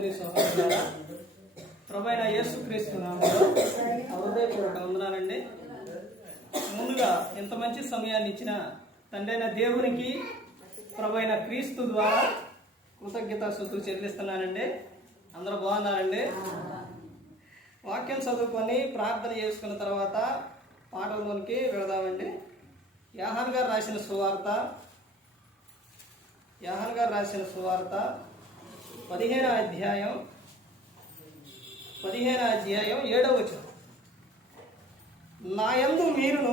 సోదరి సోదరులారా, ప్రభువైన యేసుక్రీస్తు నామములో హృదయపూర్వక వందనాలండి. ముందుగా ఇంత మంచి సమయాన్ని ఇచ్చిన తండ్రి అయిన దేవునికి ప్రభువైన క్రీస్తు ద్వారా కృతజ్ఞతాస్తుతులు చెల్లిస్తున్నానండి. అందరూ బాగున్నారండి? వాక్యం చదువుకొని ప్రార్థన చేసుకున్న తర్వాత పాఠంలోనికి వెళదామండి. యోహాను గారు రాసిన సువార్త 15వ అధ్యాయం 7వ వచనం. నా యందు మీరును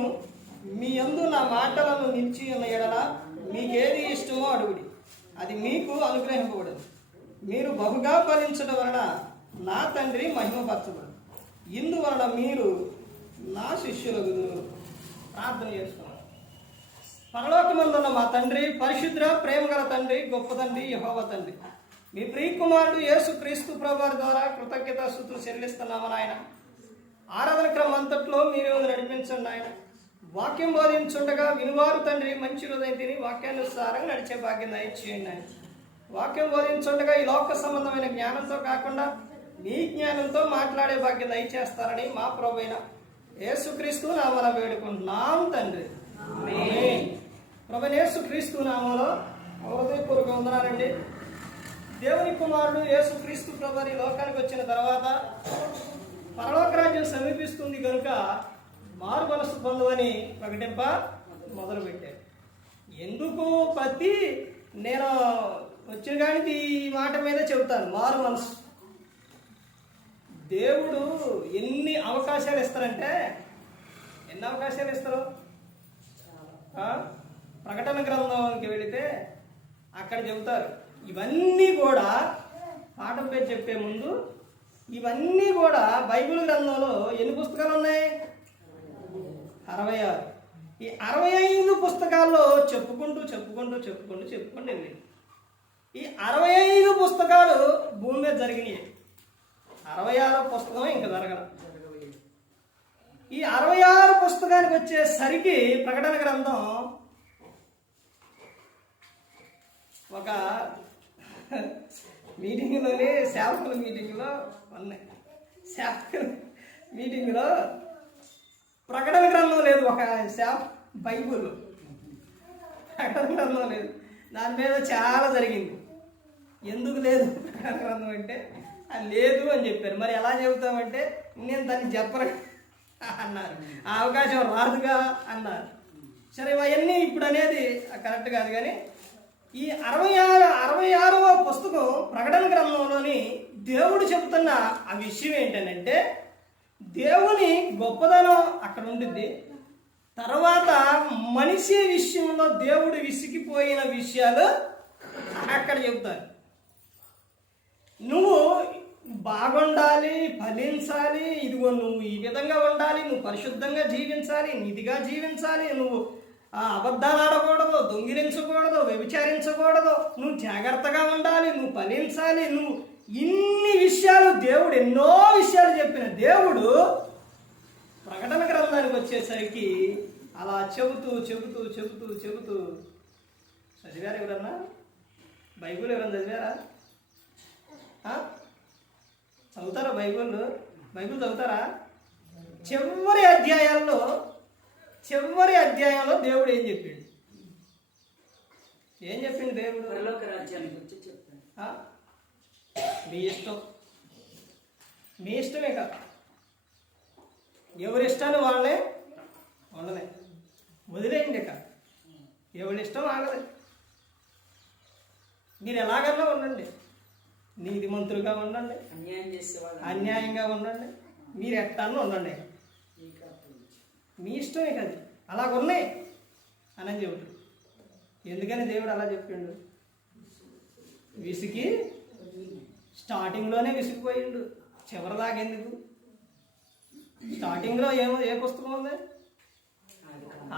మీ యందు నా మాటలను నిలిచి ఉన్న ఎడల మీకేది ఇష్టమో అడుగుడి, అది మీకు అనుగ్రహింపబడదు. మీరు బహుగా ఫలించడం వలన నా తండ్రి మహిమపరచబడు. ఇందువలన మీరు నా శిష్యులగుదురు. ప్రార్థన చేసుకున్నాను. పరలోకమందున్న మా తండ్రి, పరిశుద్ర ప్రేమగల తండ్రి, గొప్ప తండ్రి, యెహోవా తండ్రి, మీ ప్రియకుమారుడు యేసుక్రీస్తు ప్రభువారి ద్వారా కృతజ్ఞతాస్తుతులు చెల్లిస్తున్నామని ఆయన ఆరాధన క్రమం అంతట్లో మీరు నడిపించండి. ఆయన వాక్యం బోధించుండగా వినువారు తండ్రి మంచి హృదయం తిని వాక్యానుసారంగా నడిచే భాగ్యం దయచేయండి. ఆయన వాక్యం బోధించుండగా ఈ లోక సంబంధమైన జ్ఞానంతో కాకుండా మీ జ్ఞానంతో మాట్లాడే భాగ్యం దయచేస్తారని మా ప్రభువైన యేసుక్రీస్తు నామమున వేడుకుంటున్నాం తండ్రి. ప్రభువైన యేసుక్రీస్తు నామములో హృదయపూర్వక వందనాలండి. దేవుని కుమారుడు యేసుక్రీస్తు ప్రభువారి లోకానికి వచ్చిన తర్వాత పరలోక రాజ్యం సమీపిస్తుంది కనుక మారు మనసు పొందవని ప్రకటింప మొదలుపెట్టారు. ఎందుకు ప్రతి నేను వచ్చిన కానీ ఈ మాట మీద చెబుతాను. మారు మనసు దేవుడు ఎన్ని అవకాశాలు ఇస్తారంటే, ఎన్ని అవకాశాలు ఇస్తారు? ప్రకటన గ్రంథంకి వెళితే అక్కడ చెబుతారు. ఇవన్నీ కూడా పాఠం పేరు చెప్పే ముందు ఇవన్నీ కూడా బైబిల్ గ్రంథంలో ఎన్ని పుస్తకాలు ఉన్నాయి? 66. ఈ 65 పుస్తకాల్లో చెప్పుకుంటూ వెళ్ళి ఈ 65 పుస్తకాలు భూమి మీద జరిగినాయి. 66వ పుస్తకం ఇంకా జరగల. ఈ 66 పుస్తకానికి వచ్చేసరికి ప్రకటన గ్రంథం ఒక మీటింగ్లోనే సేవకుల మీటింగ్లో ఉన్నాయి. సేవకుల మీటింగ్లో ప్రకటన గ్రంథం లేదు. ఒక బైబుల్ ప్రకటన గ్రంథం లేదు. దాని మీద చాలా జరిగింది. ఎందుకు లేదు ప్రకటన గ్రంథం అంటే అది లేదు అని చెప్పారు. మరి ఎలా చెబుతామంటే నేను దాన్ని చెప్పను అన్నారు. ఆ అవకాశం రాదుగా అన్నారు. సరే అవన్నీ ఇప్పుడు అనేది కరెక్ట్ కాదు. కానీ ఈ 66వ పుస్తకం ప్రకటన గ్రంథంలోని దేవుడు చెబుతున్న ఆ విషయం ఏంటంటే, దేవుని గొప్పదనం అక్కడ ఉంటుంది. తర్వాత మనిషి విషయంలో దేవుడు విసిగిపోయిన విషయాలు అక్కడ చెబుతారు. నువ్వు బాగుండాలి, ఫలించాలి, ఇదిగో నువ్వు ఈ విధంగా ఉండాలి, నువ్వు పరిశుద్ధంగా జీవించాలి, నీతిగా జీవించాలి, నువ్వు అబద్ధాలు ఆడకూడదు, దొంగిలించకూడదు, వ్యభిచారించకూడదు, నువ్వు జాగ్రత్తగా ఉండాలి, నువ్వు ఫలించాలి, నువ్వు ఇన్ని విషయాలు దేవుడు ఎన్నో విషయాలు చెప్పిన దేవుడు ప్రకటన గ్రంథానికి వచ్చేసరికి అలా చెబుతూ చదివారు. ఎవరన్నా బైబిల్ ఎవరన్నా చదివారా? చదువుతారా? బైబిల్ చదువుతారా? చివరి అధ్యాయంలో దేవుడు ఏం చెప్పిండు? దేవుడు పరలోక రాజ్యాన్ని గురించి చెప్పాడు. మీ ఇష్టమే కాదు, ఎవరి ఇష్టాన్ని వాళ్ళే ఉండలే, వదిలేయండి. కాదు ఎవరి ఇష్టం ఆగలే. మీరు ఎలాగన్నా ఉండండి, నీతిమంతులుగా ఉండండి, అన్యాయంగా ఉండండి, మీరు ఎట్టాన్ని ఉండండి, మీ ఇష్టమే కాదు, అలాగున్నాయి అని చెబుతాడు. ఎందుకని దేవుడు అలా చెప్పిండు? విసిగి స్టార్టింగ్లోనే విసిగిపోయిండు. చివరిదాకా ఎందుకు? స్టార్టింగ్లో ఏ పుస్తకం ఉంది?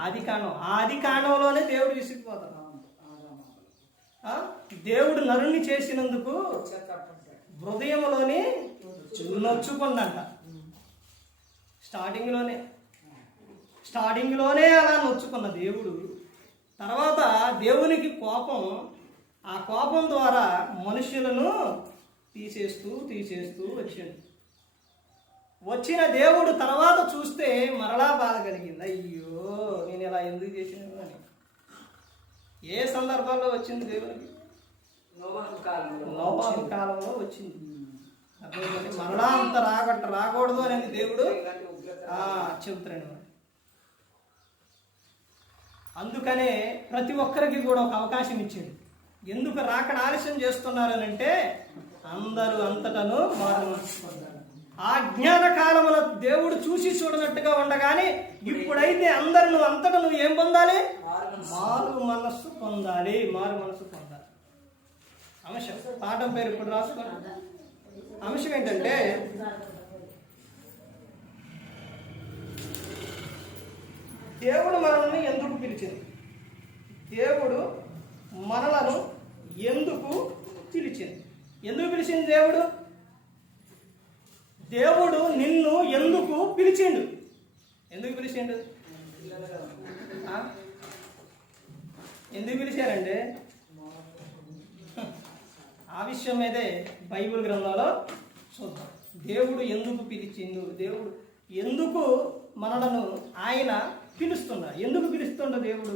ఆది కాండంలోనే దేవుడు విసిగిపోతాడు. దేవుడు నరుణ్ణి చేసినందుకు హృదయంలోని నొచ్చుకుందంట. స్టార్టింగ్లోనే అలా నొచ్చుకున్న దేవుడు తర్వాత దేవునికి కోపం, ఆ కోపం ద్వారా మనుషులను తీసేస్తూ వచ్చాడు. వచ్చిన దేవుడు తర్వాత చూస్తే మరలా బాధ కలిగింది. అయ్యో నేను ఇలా ఎందుకు చేసినాను అని. ఏ సందర్భాల్లో వచ్చింది దేవునికి? నోవాహు కాలంలో వచ్చింది. అర్థమైందండి. మరలా అంత రాకూడదు అనేది దేవుడు చెబుతున్నాడు. అందుకనే ప్రతి ఒక్కరికి కూడా ఒక అవకాశం ఇచ్చాడు. ఎందుకు రాకడ ఆలస్యం చేస్తున్నారనంటే అందరూ అంతటను మారు మనసు పొందాలి. ఆ జ్ఞాన కాలమున దేవుడు చూసి చూడనట్టుగా ఉండగానే ఇప్పుడైతే అందరూ అంతటను ఏం పొందాలి? మారు మనస్సు పొందాలి. అంశం పాఠం పేరు ఇప్పుడు రాసుకోండి. అంశం ఏంటంటే దేవుడు మనల్ని ఎందుకు పిలిచింది? దేవుడు మనలను ఎందుకు పిలిచింది? ఎందుకు పిలిచింది దేవుడు? దేవుడు నిన్ను ఎందుకు పిలిచిండు? ఎందుకు పిలిచిండు? ఎందుకు పిలిచారండి? ఆ విషయం మీదే బైబిల్ గ్రంథంలో చూద్దాం. దేవుడు ఎందుకు పిలిచిండు? దేవుడు ఎందుకు మనలను ఆయన పిలుస్తున్నారు? ఎందుకు పిలుస్తుండ దేవుడు?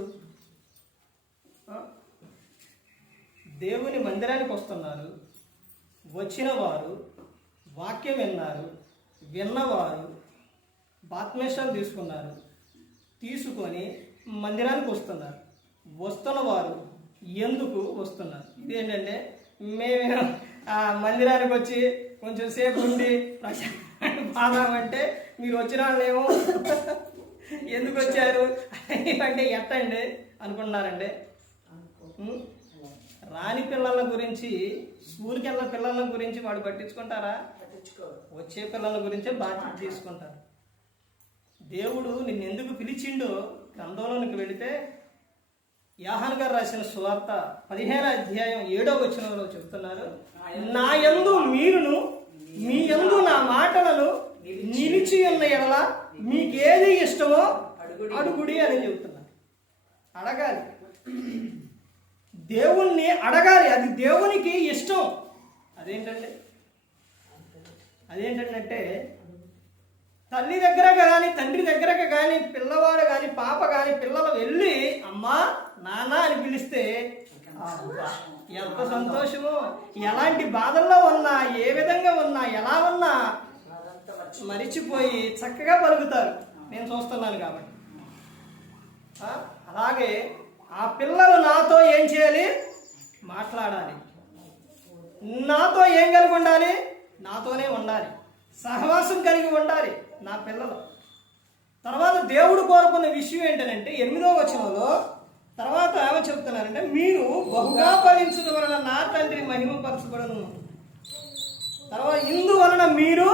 దేవుని మందిరానికి వస్తున్నారు. వచ్చిన వారు వాక్యం విన్నారు. విన్నవారు బాత్మేషాలు తీసుకొని మందిరానికి వస్తున్నారు. వస్తున్న వారు ఎందుకు వస్తున్నారు? ఇదేంటంటే మేము మందిరానికి వచ్చి కొంచెం సేపు ఉండి పాదామంటే మీరు వచ్చిన వాళ్ళేమో ఎందుకు వచ్చారు అంటే ఎట్టండి అనుకుంటున్నారండి. రాని పిల్లల గురించి, స్కూల్కి వెళ్ళిన పిల్లల గురించి వాడు పట్టించుకుంటారా? వచ్చే పిల్లల గురించే బాధ్యత తీసుకుంటారు. దేవుడు నిన్ను ఎందుకు పిలిచిండో గ్రంథంలోనికి వెళితే యోహాను గారు రాసిన సువార్త 15వ అధ్యాయం 7వ వచనంలో చెప్తున్నారు, నా యందు మీరును మీ యందు నా మాటలను నిలిచి ఉన్న ఎడల మీకేది ఇష్టమో అడుగుడి అని చెబుతున్నారు. అడగాలి, దేవుణ్ణి అడగాలి. అది దేవునికి ఇష్టం. అదేంటంటే తల్లి దగ్గర కానీ తండ్రి దగ్గర కానీ పిల్లవాడు కానీ పాప కానీ పిల్లలు వెళ్ళి అమ్మా నాన్న అని పిలిస్తే ఎంత సంతోషమో. ఎలాంటి బాధల్లో ఉన్నా, ఏ విధంగా ఉన్నా, ఎలా ఉన్నా మరిచిపోయి చక్కగా పలుకుతారు. నేను చూస్తున్నాను కాబట్టి. అలాగే ఆ పిల్లలు నాతో ఏం చేయాలి? మాట్లాడాలి. నాతో ఏం కలిగి ఉండాలి? నాతోనే ఉండాలి. సహవాసం కలిగి ఉండాలి నా పిల్లలు. తర్వాత దేవుడు కోరుకున్న విషయం ఏంటంటే 8వ వచనంలో తర్వాత ఏమని చెప్తున్నారంటే, మీరు బహుగా ఫలించడం వలన నా తండ్రి మహిమపరచబడును. తర్వాత ఇందువలన మీరు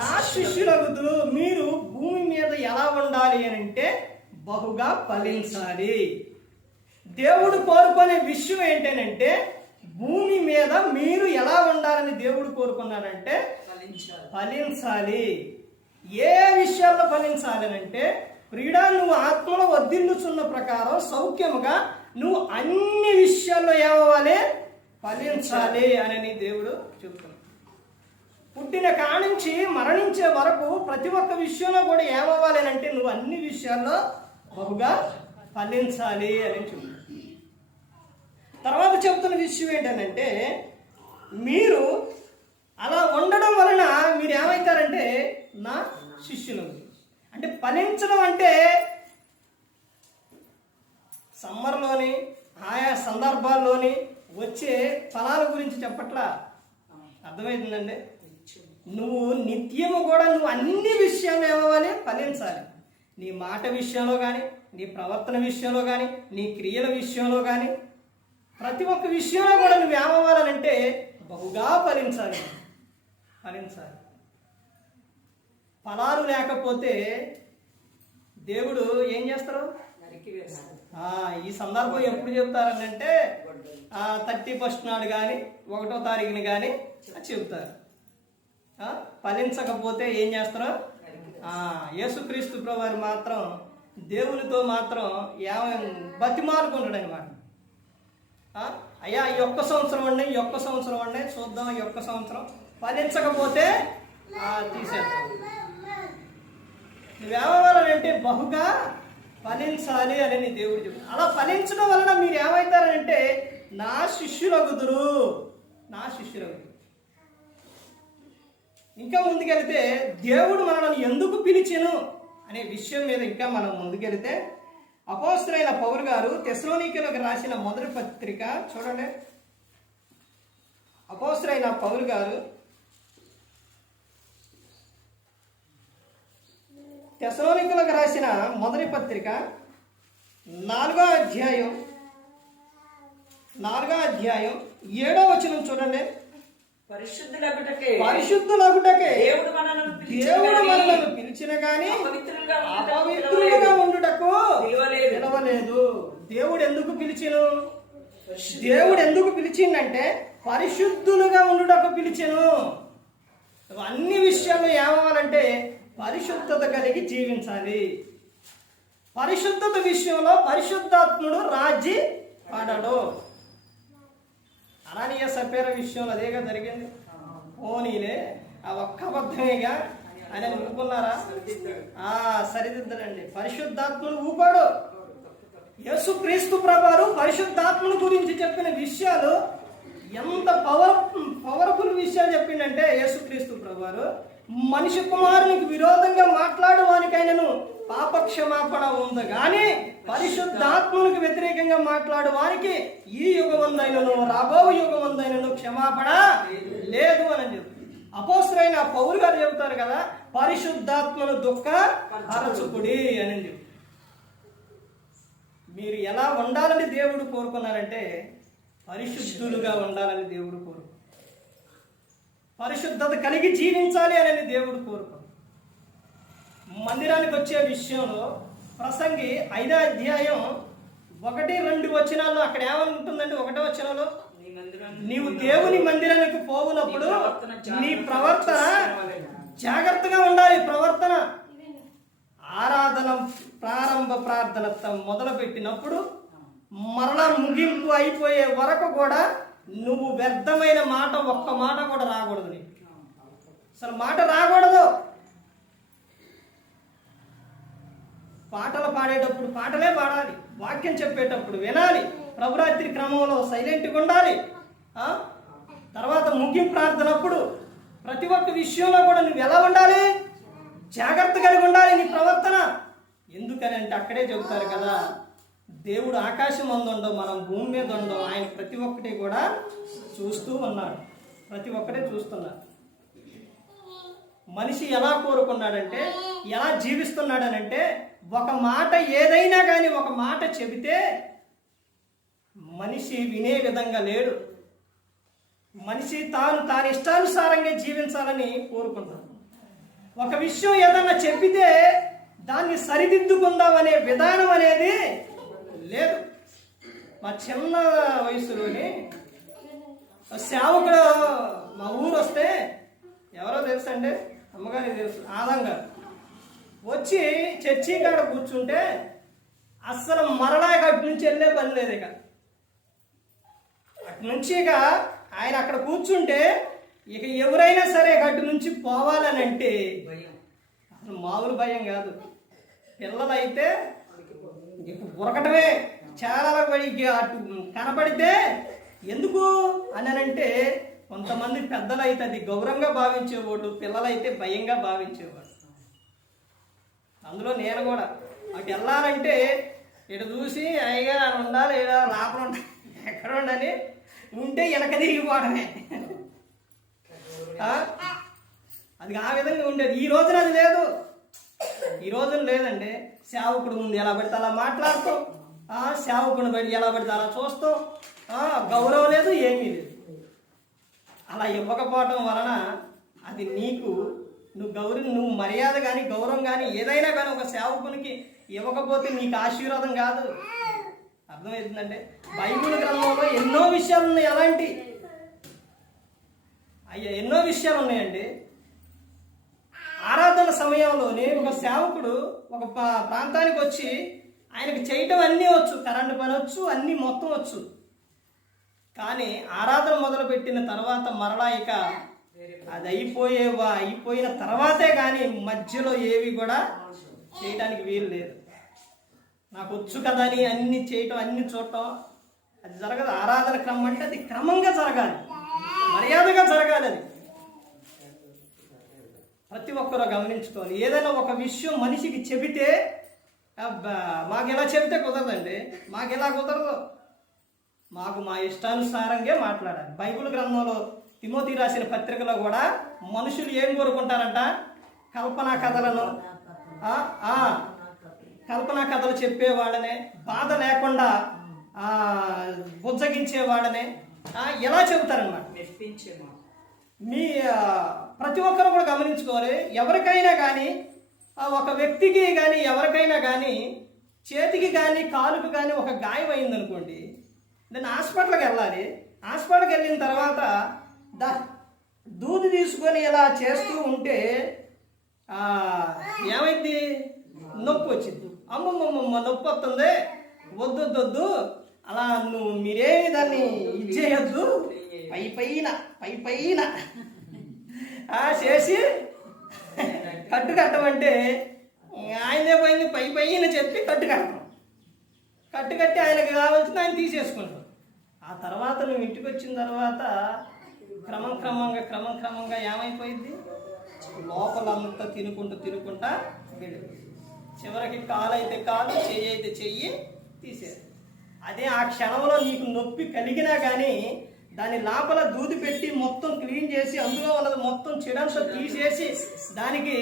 నా శిష్యులగుదురు. మీరు భూమి మీద ఎలా ఉండాలి అని అంటే బహుగా ఫలించాలి. దేవుడు కోరుకునే విషయం ఏంటంటే భూమి మీద మీరు ఎలా ఉండాలని దేవుడు కోరుకున్నారంటే ఫలించాలి. ఏ విషయాల్లో ఫలించాలి అంటే ప్రియుడా, నువ్వు ఆత్మలో వర్ధిల్లుచున్న ప్రకారం సౌఖ్యముగా నువ్వు అన్ని విషయాల్లో ఏమవ్వాలి? ఫలించాలి అని దేవుడు చెప్తున్నాడు. పుట్టిన కానుంచి మరణించే వరకు ప్రతి ఒక్క విషయంలో కూడా ఏమవ్వాలి అంటే నువ్వు అన్ని విషయాల్లో బహుగా ఫలించాలి అని చెప్తున్నాడు. తర్వాత చెప్తున్న విషయం ఏంటంటే మీరు అలా ఉండడం వలన మీరు ఏమవుతారంటే నా శిష్యులు. అంటే ఫలించడం అంటే సమ్మర్లోని ఆయా సందర్భాల్లోని వచ్చే ఫలాల గురించి చెప్పట్లా. అర్థమవుతుందండి? నువ్వు నిత్యము కూడా నువ్వు అన్ని విషయాలు ఏమవ్వాలి? ఫలించాలి. నీ మాట విషయంలో కానీ, నీ ప్రవర్తన విషయంలో కానీ, నీ క్రియల విషయంలో కానీ, ప్రతి ఒక్క విషయంలో కూడా నువ్వు ఏమవ్వాలంటే బహుగా ఫలించాలి. ఫలాలు లేకపోతే దేవుడు ఏం చేస్తారు? ఈ సందర్భం ఎప్పుడు చెప్తారనంటే 31st నాడు కానీ 1వ తారీఖుని కానీ చెప్తారు. ఫలించకపోతే ఏం చేస్తారు? యేసుక్రీస్తు ప్రభువారు మాత్రం దేవునితో మాత్రం బతిమాలుకుంటాడు అనమాట. అయ్యా ఈ ఒక్క సంవత్సరం అండి, ఈ ఒక్క సంవత్సరం అండి, చూద్దాం, ఈ ఒక్క సంవత్సరం ఫలించకపోతే తీసేద్దాం. నువ్వేమవ్వాలంటే బహుగా ఫలించాలి అని నీ దేవుడు చెప్తాడు. అలా ఫలించడం వలన మీరు ఏమవుతారంటే నా శిష్యులగుదురు, నా శిష్యులగుదురు. ఇంకా ముందుకెళ్తే దేవుడు మనల్ని ఎందుకు పిలిచెను అనే విషయం మీద ఇంకా మనం ముందుకెళ్తే అపోస్తలుడైన పౌలు గారు తెస్సలోనికీయులకు రాసిన మొదటి పత్రిక చూడండి. అపోస్తలుడైన పౌలు గారు తెస్సలోనికీయులకు రాసిన మొదటి పత్రిక 4వ అధ్యాయం 7వ వచనం చూడండి. పరిశుద్ధులగుటకే దేవుడు మనలను పిలిచిన గాని అపవిత్రులుగా ఉండుటకు పిలవలేదు. దేవుడు ఎందుకు పిలిచెను? దేవుడు ఎందుకు పిలిచిందంటే పరిశుద్ధులుగా ఉండుటకు పిలిచెను. అన్ని విషయాల్లో ఏమవ్వాలంటే పరిశుద్ధత కలిగి జీవించాలి. పరిశుద్ధత విషయంలో పరిశుద్ధాత్ముడు రాజీ పడడు. అనానీయ సపేర విషయంలో అదేగా జరిగింది. పోనీలే ఆ ఒక్క అబద్ధమేగా అని అనుకున్నారా? సరిదిద్దడండి. పరిశుద్ధాత్ముడు ఊపాడు. యేసుక్రీస్తు ప్రభువారు పరిశుద్ధాత్ముని గురించి చెప్పిన విషయాలు ఎంత పవర్ఫుల్ విషయాలు చెప్పిండంటే యేసుక్రీస్తు ప్రభువారు మనిషి కుమారునికి విరోధంగా మాట్లాడు వానికైనను పాపక్షమాపణ ఉంది, కానీ పరిశుద్ధాత్మునికి వ్యతిరేకంగా మాట్లాడు వానికి ఈ యుగమందైనను రాబో యుగమందైనను క్షమాపణ లేదు అని చెప్పి అపోస్తలుడైన పౌలు గారు చెబుతారు కదా, పరిశుద్ధాత్మను దుఃఖ అరచుకుడి అని చెప్పి. మీరు ఎలా ఉండాలని దేవుడు కోరుకున్నారంటే పరిశుద్ధులుగా ఉండాలని దేవుడు కోరుకున్నారు. పరిశుద్ధత కలిగి జీవించాలి అని దేవుడు కోరుకున్నాడు. మందిరానికి వచ్చే విషయంలో ప్రసంగి 5వ అధ్యాయం 1-2 వచనాల్లో అక్కడ ఏమనుంటుందండి? 1వ వచనంలో నీవు దేవుని మందిరానికి పోవునప్పుడు నీ ప్రవర్తన జాగ్రత్తగా ఉండాలి. ప్రవర్తన ఆరాధన ప్రారంభ ప్రార్థన మొదలు పెట్టినప్పుడు మరలా ముగింపు అయిపోయే వరకు కూడా నువ్వు వ్యర్థమైన మాట ఒక్క మాట కూడా రాకూడదు. నీకు అసలు మాట రాకూడదు. పాటలు పాడేటప్పుడు పాటలే పాడాలి, వాక్యం చెప్పేటప్పుడు వినాలి, ప్రభురాత్రి క్రమంలో సైలెంట్గా ఉండాలి. తర్వాత ముగింపు ప్రార్థనప్పుడు ప్రతి ఒక్క విషయంలో కూడా నువ్వు ఎలా ఉండాలి? జాగ్రత్త కలిగి ఉండాలి నీ ప్రవర్తన. ఎందుకనంటే అక్కడే చెబుతారు కదా, దేవుడు ఆకాశం అందుండో మనం భూమి మీద ఉండో ఆయన ప్రతి ఒక్కటి కూడా చూస్తూ ఉన్నాడు. ప్రతి ఒక్కటే చూస్తున్నాడు. మనిషి ఎలా కోరుకున్నాడంటే, ఎలా జీవిస్తున్నాడనంటే ఒక మాట ఏదైనా కానీ ఒక మాట చెబితే మనిషి వినే విధంగా లేడు. మనిషి తాను ఇష్టానుసారంగా జీవించాలని కోరుకుంటాడు. ఒక విషయం ఏదన్నా చెప్పితే దాన్ని సరిదిద్దుకుందామనే విధానం అనేది లేదు. మా చిన్న వయసులోని సేవకుడు మా ఊరు వస్తే ఎవరో తెలుసండి, అమ్మగారికి తెలుసు, ఆదం గారు వచ్చి చర్చి కాడ కూర్చుంటే అస్సలు మరలా అటు నుంచి వెళ్ళే పని లేదు. ఇక అటు నుంచి ఇక ఆయన అక్కడ కూర్చుంటే ఇక ఎవరైనా సరే అటు నుంచి పోవాలని అంటే అసలు మామూలు భయం కాదు. పిల్లలైతే ఇక ఉరకటమే. చాలా అటు కనపడితే ఎందుకు అని అంటే కొంతమంది పెద్దలు అయితే అది గౌరవంగా భావించేవాడు, పిల్లలైతే భయంగా భావించేవాడు. అందులో నేను కూడా అటు వెళ్ళాలంటే ఇటు చూసి అయ్యగా ఉండాలి, ఇలా లోపల ఉండాలి, ఎక్కడ ఉండాలి, ఉంటే వెనక తిరిగిపోవడమే. అది ఆ విధంగా ఉండేది. ఈ రోజున అది లేదు. ఈ రోజున లేదండి. సేవకుడు ముందు ఎలా పడితే అలా మాట్లాడుతాం, సేవకుడిని బయట ఎలా పడితే అలా చూస్తాం. గౌరవం లేదు, ఏమీ లేదు. అలా ఇవ్వకపోవటం వలన అది నువ్వు మర్యాద కానీ గౌరవం కానీ ఏదైనా కానీ ఒక సేవకునికి ఇవ్వకపోతే నీకు ఆశీర్వాదం కాదు. అర్థమవుతుందంటే బైబిల్ గ్రంథంలో ఎన్నో విషయాలు ఉన్నాయి. అలాంటి ఎన్నో విషయాలు ఉన్నాయండి. ఆరాధన సమయంలోనే ఒక సేవకుడు ఒక ప్రాంతానికి వచ్చి ఆయనకు చేయటం అన్నీ వచ్చు, కరెంటు పని వచ్చు, అన్నీ మొత్తం వచ్చు. కానీ ఆరాధన మొదలుపెట్టిన తర్వాత మరలా ఇక అది అయిపోయిన తర్వాతే కానీ మధ్యలో ఏవి కూడా చేయడానికి వీలు లేదు. నాకు వచ్చు కదా అని అన్ని చేయటం, అన్ని చూడటం అది జరగదు. ఆరాధన క్రమం అంటే అది క్రమంగా జరగాలి, మర్యాదగా జరగాలి. అది ప్రతి ఒక్కరూ గమనించుకోవాలి. ఏదైనా ఒక విషయం మనిషికి చెబితే మాకు ఎలా చెబితే కుదరదండి, మాకు ఎలా కుదరదు. మాకు మా ఇష్టానుసారంగా మాట్లాడాలి. బైబిల్ గ్రంథంలో తిమోతి రాసిన పత్రికలో కూడా మనుషులు ఏం కోరుకుంటారంట? కల్పనా కథలు చెప్పేవాళ్ళనే, బాధ లేకుండా బుజ్జగించేవాళ్ళనే ఎలా చెబుతారనమాట. మీ ప్రతి ఒక్కరు కూడా గమనించుకోవాలి. ఎవరికైనా కానీ, ఒక వ్యక్తికి కానీ ఎవరికైనా కానీ చేతికి కానీ కాలుకు కానీ ఒక గాయం అయిందనుకోండి, దాన్ని హాస్పిటల్కి వెళ్ళాలి. హాస్పిటల్కి వెళ్ళిన తర్వాత దూది తీసుకొని ఇలా చేస్తూ ఉంటే ఏమైంది? నొప్పి వచ్చింది. అమ్మమ్మమ్మ నొప్పి వస్తుంది, వద్దు అలా మీరేమి దాన్ని ఇచ్చేయద్దు, పైన చేసి కట్టమంటే ఆయనే పోయింది పైన చెప్పి కట్టి ఆయనకి కావాల్సింది ఆయన తీసేసుకుంటాడు. ఆ తర్వాత నువ్వు ఇంటికి వచ్చిన తర్వాత క్రమంగా ఏమైపోయింది? లోపలంతా తినుకుంటా వెళ్ళిపోయింది. చివరికి కాలు అయితే కాలు, చెయ్యి అయితే చెయ్యి తీసేది. అదే ఆ క్షణంలో నీకు నొప్పి కలిగినా కానీ దాని లోపల దూది పెట్టి మొత్తం క్లీన్ చేసి అందులో ఉన్నది మొత్తం చెడంతా తీసేసి దానికి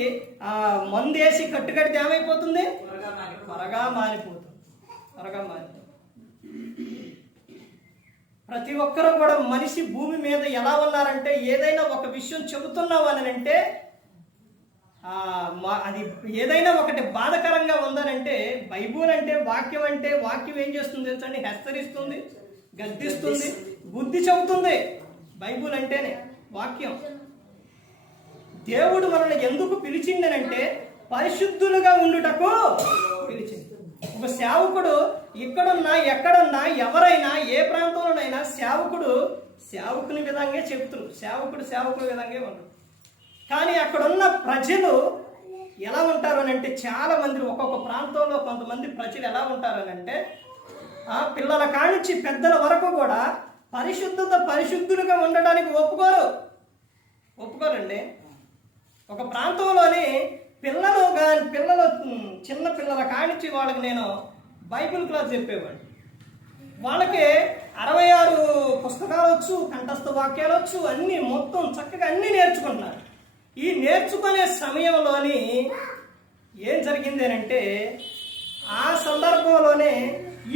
మందేసి కడితే ఏమైపోతుంది? త్వరగా మారిపోతుంది. ప్రతి ఒక్కరూ కూడా మనిషి భూమి మీద ఎలా ఉన్నారంటే, ఏదైనా ఒక విషయం చెబుతున్నావు అని అంటే అది ఏదైనా ఒకటి బాధకరంగా ఉందనంటే, బైబుల్ అంటే వాక్యం ఏం చేస్తుంది తెలుసండి? హెచ్చరిస్తుంది, గద్దిస్తుంది, బుద్ధి చెబుతుంది. బైబుల్ అంటేనే వాక్యం. దేవుడు మనల్ని ఎందుకు పిలిచిందనంటే పరిశుద్ధులుగా ఉండుటకు పిలిచింది. ఒక సేవకుడు ఎక్కడున్నా ఎవరైనా ఏ ప్రాంతంలోనైనా సేవకుని విధంగా చెప్తున్నారు. సేవకుని విధంగా ఉండరు. కానీ అక్కడున్న ప్రజలు ఎలా ఉంటారు అని అంటే, చాలా మంది ఒక్కొక్క ప్రాంతంలో కొంతమంది ప్రజలు ఎలా ఉంటారు అని అంటే, పిల్లల కానించి పెద్దల వరకు కూడా పరిశుద్ధులుగా ఉండడానికి ఒప్పుకోరండి. ఒక ప్రాంతంలోని పిల్లలు చిన్న పిల్లల కానించి వాళ్ళకి నేను బైబిల్ క్లాస్ చెప్పేవాడిని. వాళ్ళకి 66 పుస్తకాలు వచ్చు, కంఠస్థ వాక్యాలు వచ్చు, అన్నీ మొత్తం చక్కగా అన్నీ నేర్చుకుంటున్నారు. ఈ నేర్చుకునే సమయంలోని ఏం జరిగింది అంటే, ఆ సందర్భంలోనే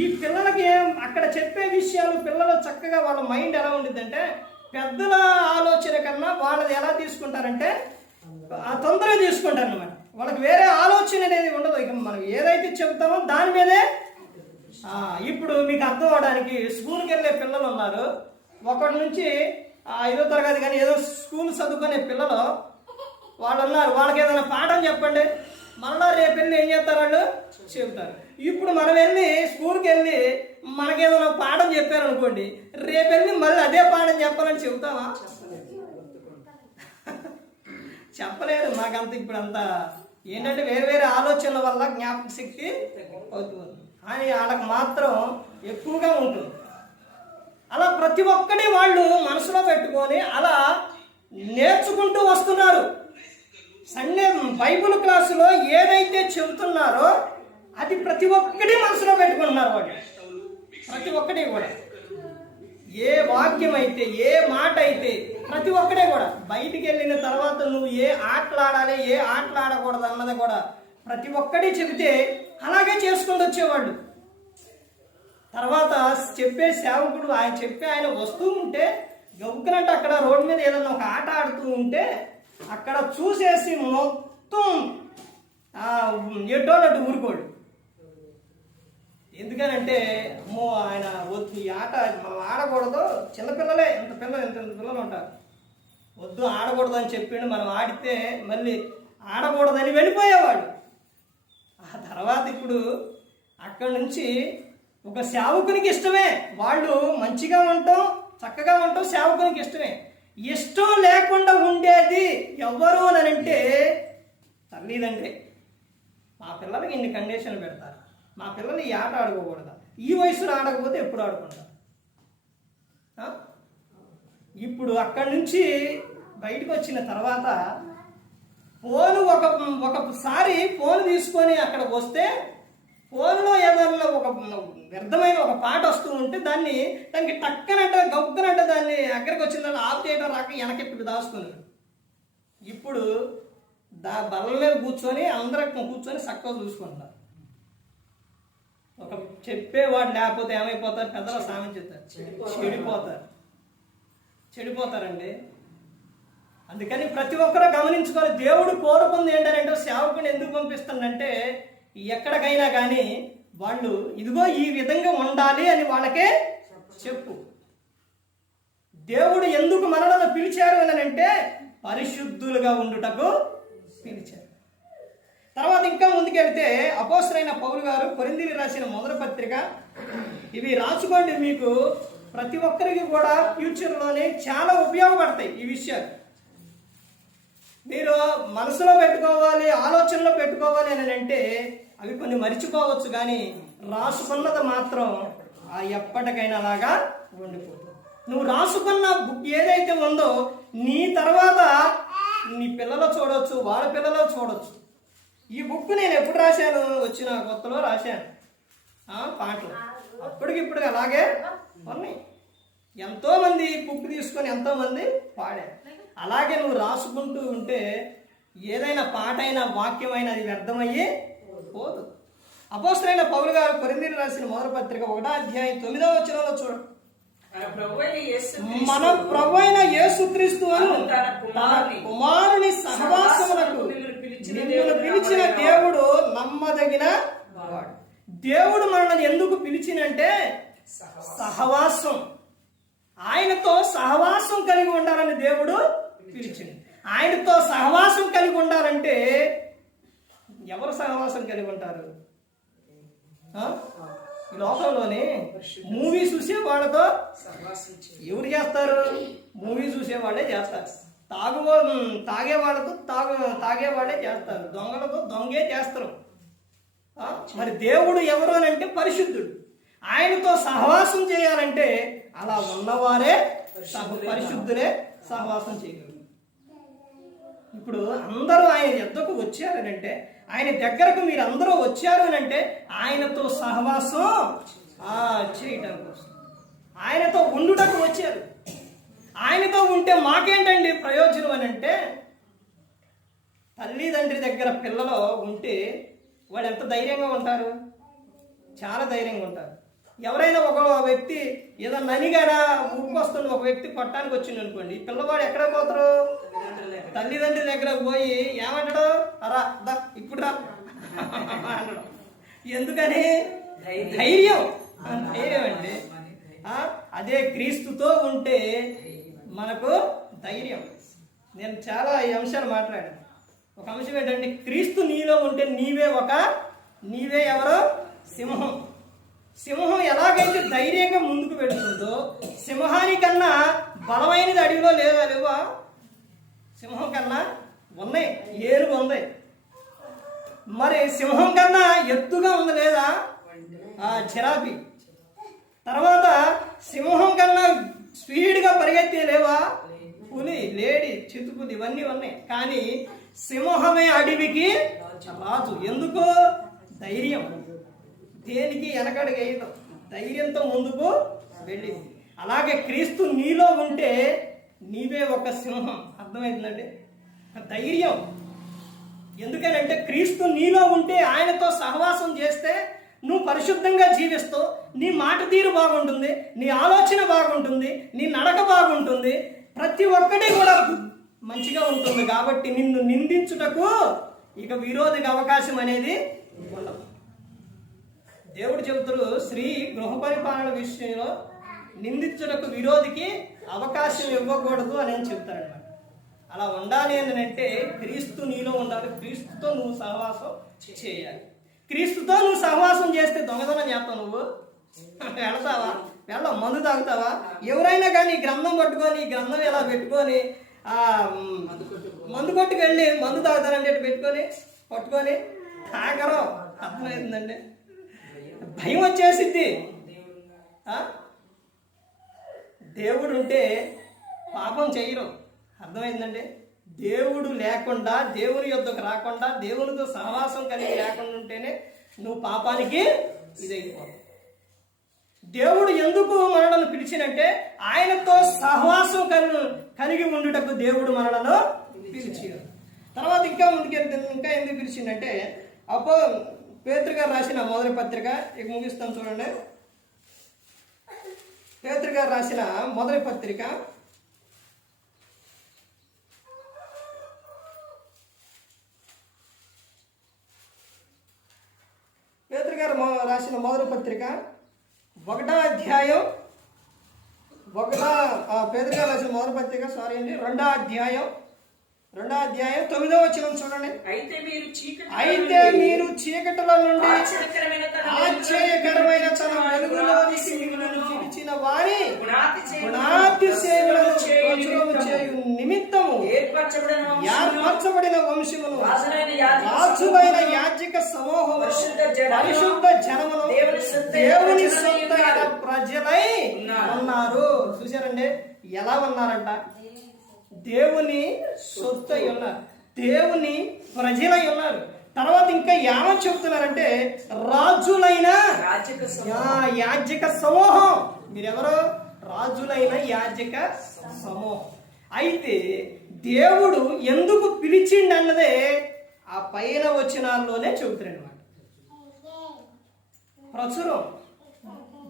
ఈ పిల్లలకి అక్కడ చెప్పే విషయాలు పిల్లలు చక్కగా వాళ్ళ మైండ్ ఎలా ఉండిద్దంటే, పెద్దల ఆలోచన కన్నా వాళ్ళది ఎలా తీసుకుంటారంటే తొందరగా తీసుకుంటారు అనమాట. వాళ్ళకి వేరే ఆలోచన అనేది ఉండదు. ఇక మనం ఏదైతే చెబుతామో దాని మీదే. ఇప్పుడు మీకు అర్థం అవడానికి స్కూల్కి వెళ్ళే పిల్లలు ఉన్నారు. ఒకటి నుంచి 5వ తరగతి కానీ ఏదో స్కూల్ చదువుకునే పిల్లలు వాళ్ళు ఉన్నారు. వాళ్ళకి ఏదైనా పాఠం చెప్పండి, మళ్ళా రేపు వెళ్ళి ఏం చేస్తారు? వాళ్ళు చెబుతారు. ఇప్పుడు మనం వెళ్ళి స్కూల్కి వెళ్ళి మనకేదైనా పాఠం చెప్పారనుకోండి, రేపు వెళ్ళి మళ్ళీ అదే పాఠం చెప్పాలని చెబుతావా? చెప్పలేదు. మాకంత ఇప్పుడు అంతా ఏంటంటే వేరే ఆలోచనల వల్ల జ్ఞాపక శక్తి అవుతుంది, అని వాళ్ళకి మాత్రం ఎక్కువగా ఉంటుంది. అలా ప్రతి ఒక్కటి వాళ్ళు మనసులో పెట్టుకొని అలా నేర్చుకుంటూ వస్తున్నారు. సండే బైబిల్ క్లాసులో ఏదైతే చెబుతున్నారో అది ప్రతి ఒక్కటి మనసులో పెట్టుకుంటున్నారు వాళ్ళు. ప్రతి ఒక్కటి కూడా ఏ వాక్యం అయితే, ఏ మాట అయితే ప్రతి ఒక్కటే కూడా బయటికి వెళ్ళిన తర్వాత నువ్వు ఏ ఆటలు ఆడాలి, ఏ ఆటలు ఆడకూడదు అన్నది కూడా ప్రతి ఒక్కటి చెబితే అలాగే చేసుకుంటూ వచ్చేవాళ్ళు. తర్వాత చెప్పే సేవకుడు ఆయన వస్తూ ఉంటే గౌకనంటే అక్కడ రోడ్డు మీద ఏదన్నా ఒక ఆట ఆడుతూ ఉంటే అక్కడ చూసేసి మొత్తం ఎటోనట్టు ఊరుకోడు. ఎందుకనంటే అమ్మో ఆయన వద్దు, ఈ ఆట మనం ఆడకూడదు, చిన్నపిల్లలే ఎంత పిల్లలు ఉంటారు, వద్దు ఆడకూడదు అని చెప్పిండు. మనం ఆడితే మళ్ళీ ఆడకూడదని వెళ్ళిపోయేవాడు. ఆ తర్వాత ఇప్పుడు అక్కడి నుంచి ఒక సేవకునికి ఇష్టమే వాళ్ళు మంచిగా ఉండటం, చక్కగా ఉండటం సేవకునికి ఇష్టమే. ఇష్టం లేకుండా ఉండేది ఎవరు అని అంటే తల్లిదండ్రి. మా పిల్లలకి ఇన్ని కండిషన్లు పెడతారు, మా పిల్లలు ఈ ఆట ఆడుకోకూడదు, ఈ వయసులో ఆడకపోతే ఎప్పుడు ఆడుకుంటారు. ఇప్పుడు అక్కడి నుంచి బయటకు వచ్చిన తర్వాత ఫోన్ ఒకసారి ఫోన్ తీసుకొని అక్కడ వస్తే ఫోన్లో ఏదన్నా ఒక వ్యర్థమైన ఒక పాట వస్తూ ఉంటే దానికి టక్కనంట గొప్పనంట దాన్ని అక్కడికి వచ్చిన దాన్ని ఆఫ్ చేయడం రాక వెనకెప్పి దాచుకున్నాడు. ఇప్పుడు బల్ల మీద కూర్చొని అందరూ కూర్చొని చక్కగా చూసుకుంటారు. ఒక చెప్పేవాడు లేకపోతే ఏమైపోతారు, పెద్దల సామెత చెప్తారు, చెడిపోతారండి. అందుకని ప్రతి ఒక్కరూ గమనించుకోవాలి. దేవుడు కోరుకుంది ఏంటంటే సేవకుని ఎందుకు పంపిస్తాడంటే ఎక్కడికైనా కానీ వాళ్ళు ఇదిగో ఈ విధంగా ఉండాలి అని వాళ్ళకే చెప్పు. దేవుడు ఎందుకు మనలను పిలిచారు అని అంటే పరిశుద్ధులుగా ఉండుటకు పిలిచారు. తర్వాత ఇంకా ముందుకెళ్తే అపోస్తలుడైన పౌలు గారు కొరింథీయులకు రాసిన మొదటి పత్రిక, ఇవి రాసుకోండి, మీకు ప్రతి ఒక్కరికి కూడా ఫ్యూచర్లోనే చాలా ఉపయోగపడతాయి ఈ విషయాలు. మీరు మనసులో పెట్టుకోవాలి, ఆలోచనలో పెట్టుకోవాలి అని అంటే అవి కొన్ని మర్చిపోవచ్చు, కానీ రాసుకున్నది మాత్రం ఎప్పటికైనా అలాగా ఉండిపోతుంది. నువ్వు రాసుకున్న బుక్ ఏదైతే ఉందో నీ తర్వాత నీ పిల్లలు చూడవచ్చు, వాళ్ళ పిల్లలు చూడవచ్చు. ఈ బుక్ నేను ఎప్పుడు రాశాను, వచ్చిన కొత్తలో రాశాను పాటలు, అప్పటికిప్పుడు అలాగే ఉన్నాయి. ఎంతోమంది బుక్ తీసుకొని ఎంతోమంది పాడారు. అలాగే నువ్వు రాసుకుంటూ ఉంటే ఏదైనా పాట అయినా వాక్యమైనా అది వ్యర్థమయ్యి పోదు. అపోస్తలుడైన పౌలు గారు కొరింథీయులకు రాసిన మొదటి పత్రిక 1వ అధ్యాయం 9వ వచనంలో చూడండి. మన ప్రభువైన యేసుక్రీస్తు తన కుమారుని సహవాసమునకు నిన్ను పిలిచిన దేవుడు నమ్మదగిన వాడు. దేవుడు మనల్ని ఎందుకు పిలిచినంటే సహవాసం, ఆయనతో సహవాసం కలిగి ఉండాలని దేవుడు పిలిచింది. ఆయనతో సహవాసం కలిగి ఉండాలంటే ఎవరు సహవాసం కలిగి ఉంటారు? ఈ లోకంలోనే మూవీ చూసే వాళ్ళతో ఎవరు చేస్తారు? మూవీ చూసే వాళ్ళే చేస్తారు. తాగే వాళ్ళతో తాగేవాళ్ళే చేస్తారు. దొంగలతో దొంగే చేస్తారు. మరి దేవుడు ఎవరు అని అంటే పరిశుద్ధుడు. ఆయనతో సహవాసం చేయాలంటే అలా ఉన్నవారే పరిశుద్ధులే సహవాసం చేయగలరు. ఇప్పుడు అందరూ ఆయన యొద్దకు వచ్చారు అని అంటే, ఆయన దగ్గరకు మీరు అందరూ వచ్చారు అని అంటే ఆయనతో సహవాసం చేయటం కోసం, ఆయనతో ఉండుటకు వచ్చారు. ఆయనతో ఉంటే మాకేంటండి ప్రయోజనం అని అంటే, తల్లిదండ్రి దగ్గర పిల్లలు ఉంటే వాళ్ళు ఎంత ధైర్యంగా ఉంటారు? చాలా ధైర్యంగా ఉంటారు. ఎవరైనా ఒక వ్యక్తి ఏదో ననిగానా ఊపుకొస్తుంది, ఒక వ్యక్తి కొట్టడానికి వచ్చింది అనుకోండి, పిల్లవాడు ఎక్కడ పోతారు? తల్లిదండ్రి దగ్గరకు పోయి ఏమంటాడు? రా ఇప్పుడు రా అంటాడు. ఎందుకని? ధైర్యం అండి. అదే క్రీస్తుతో ఉంటే మనకు ధైర్యం. నేను చాలా ఈ అంశాలు మాట్లాడాను. ఒక అంశం ఏంటంటే, క్రీస్తు నీలో ఉంటే నీవే ఎవరో సింహం. సింహం ఎలాగైతే ధైర్యంగా ముందుకు వెళుతుందో, సింహానికన్నా బలమైనది అడవిలో లేవా? సింహం కన్నా ఉన్నాయి, ఏనుగు ఉంది. మరి సింహం కన్నా ఎత్తుగా ఉంది లేదా? జిరాఫీ. తర్వాత సింహం కన్నా స్పీడ్గా పరిగెత్తే లేవా? పులి, లేడి, చితుకులు, ఇవన్నీ ఉన్నాయి. కానీ సింహమే అడవికి రాజు. ఎందుకు? ధైర్యం. దేనికి వెనకడుగు వేయడం, ధైర్యంతో ముందుకు వెళ్ళింది. అలాగే క్రీస్తు నీలో ఉంటే నీవే ఒక సింహం. అర్థమైందండి? ధైర్యం. ఎందుకనంటే క్రీస్తు నీలో ఉంటే, ఆయనతో సహవాసం చేస్తే నువ్వు పరిశుద్ధంగా జీవిస్తావు. నీ మాట తీరు బాగుంటుంది, నీ ఆలోచన బాగుంటుంది, నీ నడక బాగుంటుంది, ప్రతి ఒక్కటి కూడా మంచిగా ఉంటుంది. కాబట్టి నిన్ను నిందించుటకు ఇక విరోధికి అవకాశం అనేది ఉండదు. దేవుడు చెబుతారు, స్త్రీ గృహ పరిపాలన విషయంలో నిందించుటకు విరోధికి అవకాశం ఇవ్వకూడదు అని చెప్తారన్నమాట. అలా ఉండాలి అని అంటే క్రీస్తు నీలో ఉండాలి. క్రీస్తుతో నువ్వు సహవాసం చేయాలి. క్రీస్తుతో నువ్వు సహవాసం చేస్తే దొంగతనం చేస్తావు, నువ్వు వెళతావా? వెళ్ళవు. మందు తాగుతావా? ఎవరైనా కానీ ఈ గ్రంథం పట్టుకొని ఈ గ్రంథం ఎలా పెట్టుకొని మందు కొట్టుకు వెళ్ళి మందు తాగుతారంటే పెట్టుకొని పట్టుకొని తాగరు. అర్థమవుతుందండి? భయం వచ్చేసిద్ది. దేవుడు ఉంటే పాపం చేయరు. అర్థమైందండి? దేవుడు లేకుండా, దేవుని యొద్దకు రాకుండా, దేవునితో సహవాసం కలిగి లేకుండా ఉంటేనే నువ్వు పాపానికి ఇదైపోతావు. దేవుడు ఎందుకు మనలను పిలిచినంటే ఆయనతో సహవాసం కలిగి ఉండుటకు దేవుడు మనలను పిలిచాడు. తర్వాత ఇంకా ముందుకెళ్తే ఇంకా ఎందుకు పిలిచిందంటే పేతురు గారు రాసిన మొదటి పత్రిక, ఇక ముగిస్తాం చూడండి. పేతురు గారు రాసిన మొదటి పత్రిక పేతురు గారు రాసిన మొదటి పత్రిక 1వ అధ్యాయం పేతురు గారు రాసిన మొదటి పత్రిక 2వ అధ్యాయం 9వ వచనం చూడండి. అయితే మీరు చీకటిలో నుండి ఆశ్చర్యకరమైన తన వెలుగులోనికి మిమ్మల్ని పిలిచిన వారి గుణాతిశయములను చేయు నిమిత్తము ఏర్పరచబడిన వంశమును, రాజులైన యాజక సమూహము, పరిశుద్ధ జనమును, దేవుని సొత్తైన ప్రజలై ఉన్నారు. చూశారండి ఎలా ఉన్నారంట? దేవుని సొత్తై ఉన్నారు, దేవుని ప్రజలై ఉన్నారు. తర్వాత ఇంకా ఏమని చెప్తున్నారంటే రాజులైన యాజక సమూహం. మీరెవరో? రాజులైన యాజక సమూహం. అయితే దేవుడు ఎందుకు పిలిచిండన్నదే ఆ పైన వచనాల్లోనే చెబుతున్నాడు అన్నమాట. ప్రచురం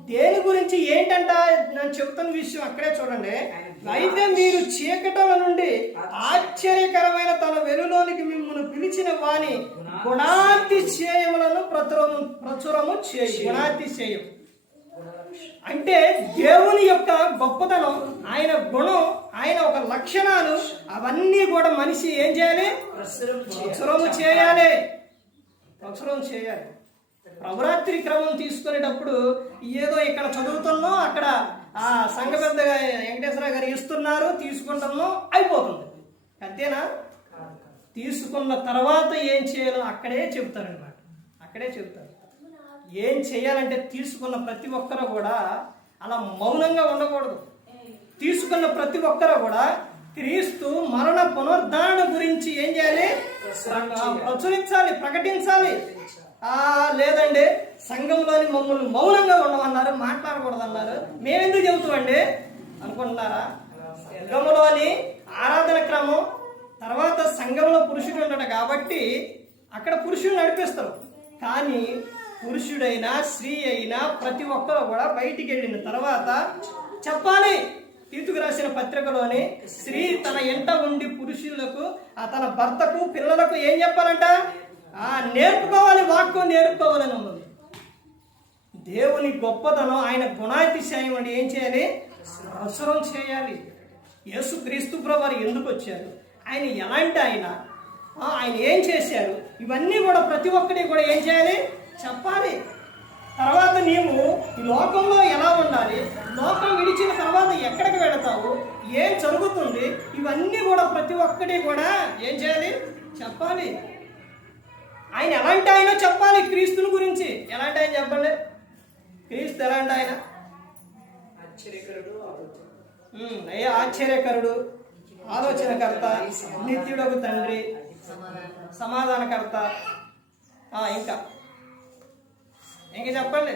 దేని గురించి ఏంటంట నేను చెబుతున్న విషయం అక్కడే చూడండి. అయితే మీరు చీకటల నుండి ఆశ్చర్యకరమైన తన వెలుగులోనికి మిమ్మల్ని పిలిచిన వాని గుణాతిశయములను ప్రచురము చేయు. గుణాతిశయం అంటే దేవుని యొక్క గొప్పతనం, ఆయన గుణం, ఆయన ఒక లక్షణాలు, అవన్నీ కూడా మనిషి ఏం చేయాలి? ప్రచురము చేయాలి. ప్రచురం చేయాలి. ప్రభురాత్రి క్రమం తీసుకునేటప్పుడు ఏదో ఇక్కడ చదువుతున్నాం, అక్కడ ఆ సంఘ పెద్ద వెంకటేశ్వర గారు ఇస్తున్నారు, తీసుకుంటున్నాం, అయిపోతుంది. అంతేనా? తీసుకున్న తర్వాత ఏం చేయాలో అక్కడే చెప్తారనమాట. అక్కడే చెప్తారు ఏం చేయాలంటే. తీసుకున్న ప్రతి ఒక్కరు కూడా అలా మౌనంగా ఉండకూడదు. తీసుకున్న ప్రతి ఒక్కరు కూడా క్రీస్తు మరణ పునరుద్ధరణ గురించి ఏం చేయాలి? ప్రచురించాలి, ప్రకటించాలి. లేదండి సంఘంలోని మమ్మల్ని మౌనంగా ఉండమన్నారు, మాట్లాడకూడదన్నారు, మేమెందుకు చెబుతామండి అనుకుంటున్నారా? సంఘంలోని ఆరాధన క్రమం, తర్వాత సంఘంలో పురుషుడు ఉంటాడు కాబట్టి అక్కడ పురుషుడు నడిపిస్తారు. కానీ పురుషుడైనా స్త్రీ అయినా ప్రతి ఒక్కరు కూడా బయటికి వెళ్ళిన తర్వాత చెప్పాలి. తీతుకు రాసిన పత్రికలోని స్త్రీ తన ఎంట ఉండి పురుషులకు, తన భర్తకు, పిల్లలకు ఏం చెప్పాలంట? నేర్పుకోవాలి, వాక్కు నేర్పుకోవాలని ఉన్నది. దేవుని గొప్పతనం, ఆయన గుణాతిశయం అంటే ఏం చేయాలి? ప్రచురం చేయాలి. యేసు క్రీస్తు ప్రభువు ఎందుకు వచ్చారు, ఆయన ఎలాంటి ఆయన ఏం చేశారు, ఇవన్నీ కూడా ప్రతి ఒక్కటి కూడా ఏం చేయాలి? చెప్పాలి. తర్వాత నీవు ఈ లోకంలో ఎలా ఉండాలి, లోకం విడిచిన తర్వాత ఎక్కడికి వెళతావు, ఏం జరుగుతుంది, ఇవన్నీ కూడా ప్రతి ఒక్కటి కూడా ఏం చేయాలి? చెప్పాలి. ఆయన ఎలాంటి ఆయన చెప్పాలి. క్రీస్తుని గురించి ఎలాంటి ఆయన చెప్పండి. క్రీస్తు ఎలాంటి ఆయన? ఆశ్చర్యకరుడు, ఆలోచనకర్త, నిత్యుడకు తండ్రి, సమాధానకర్త, ఇంకా చెప్పండి.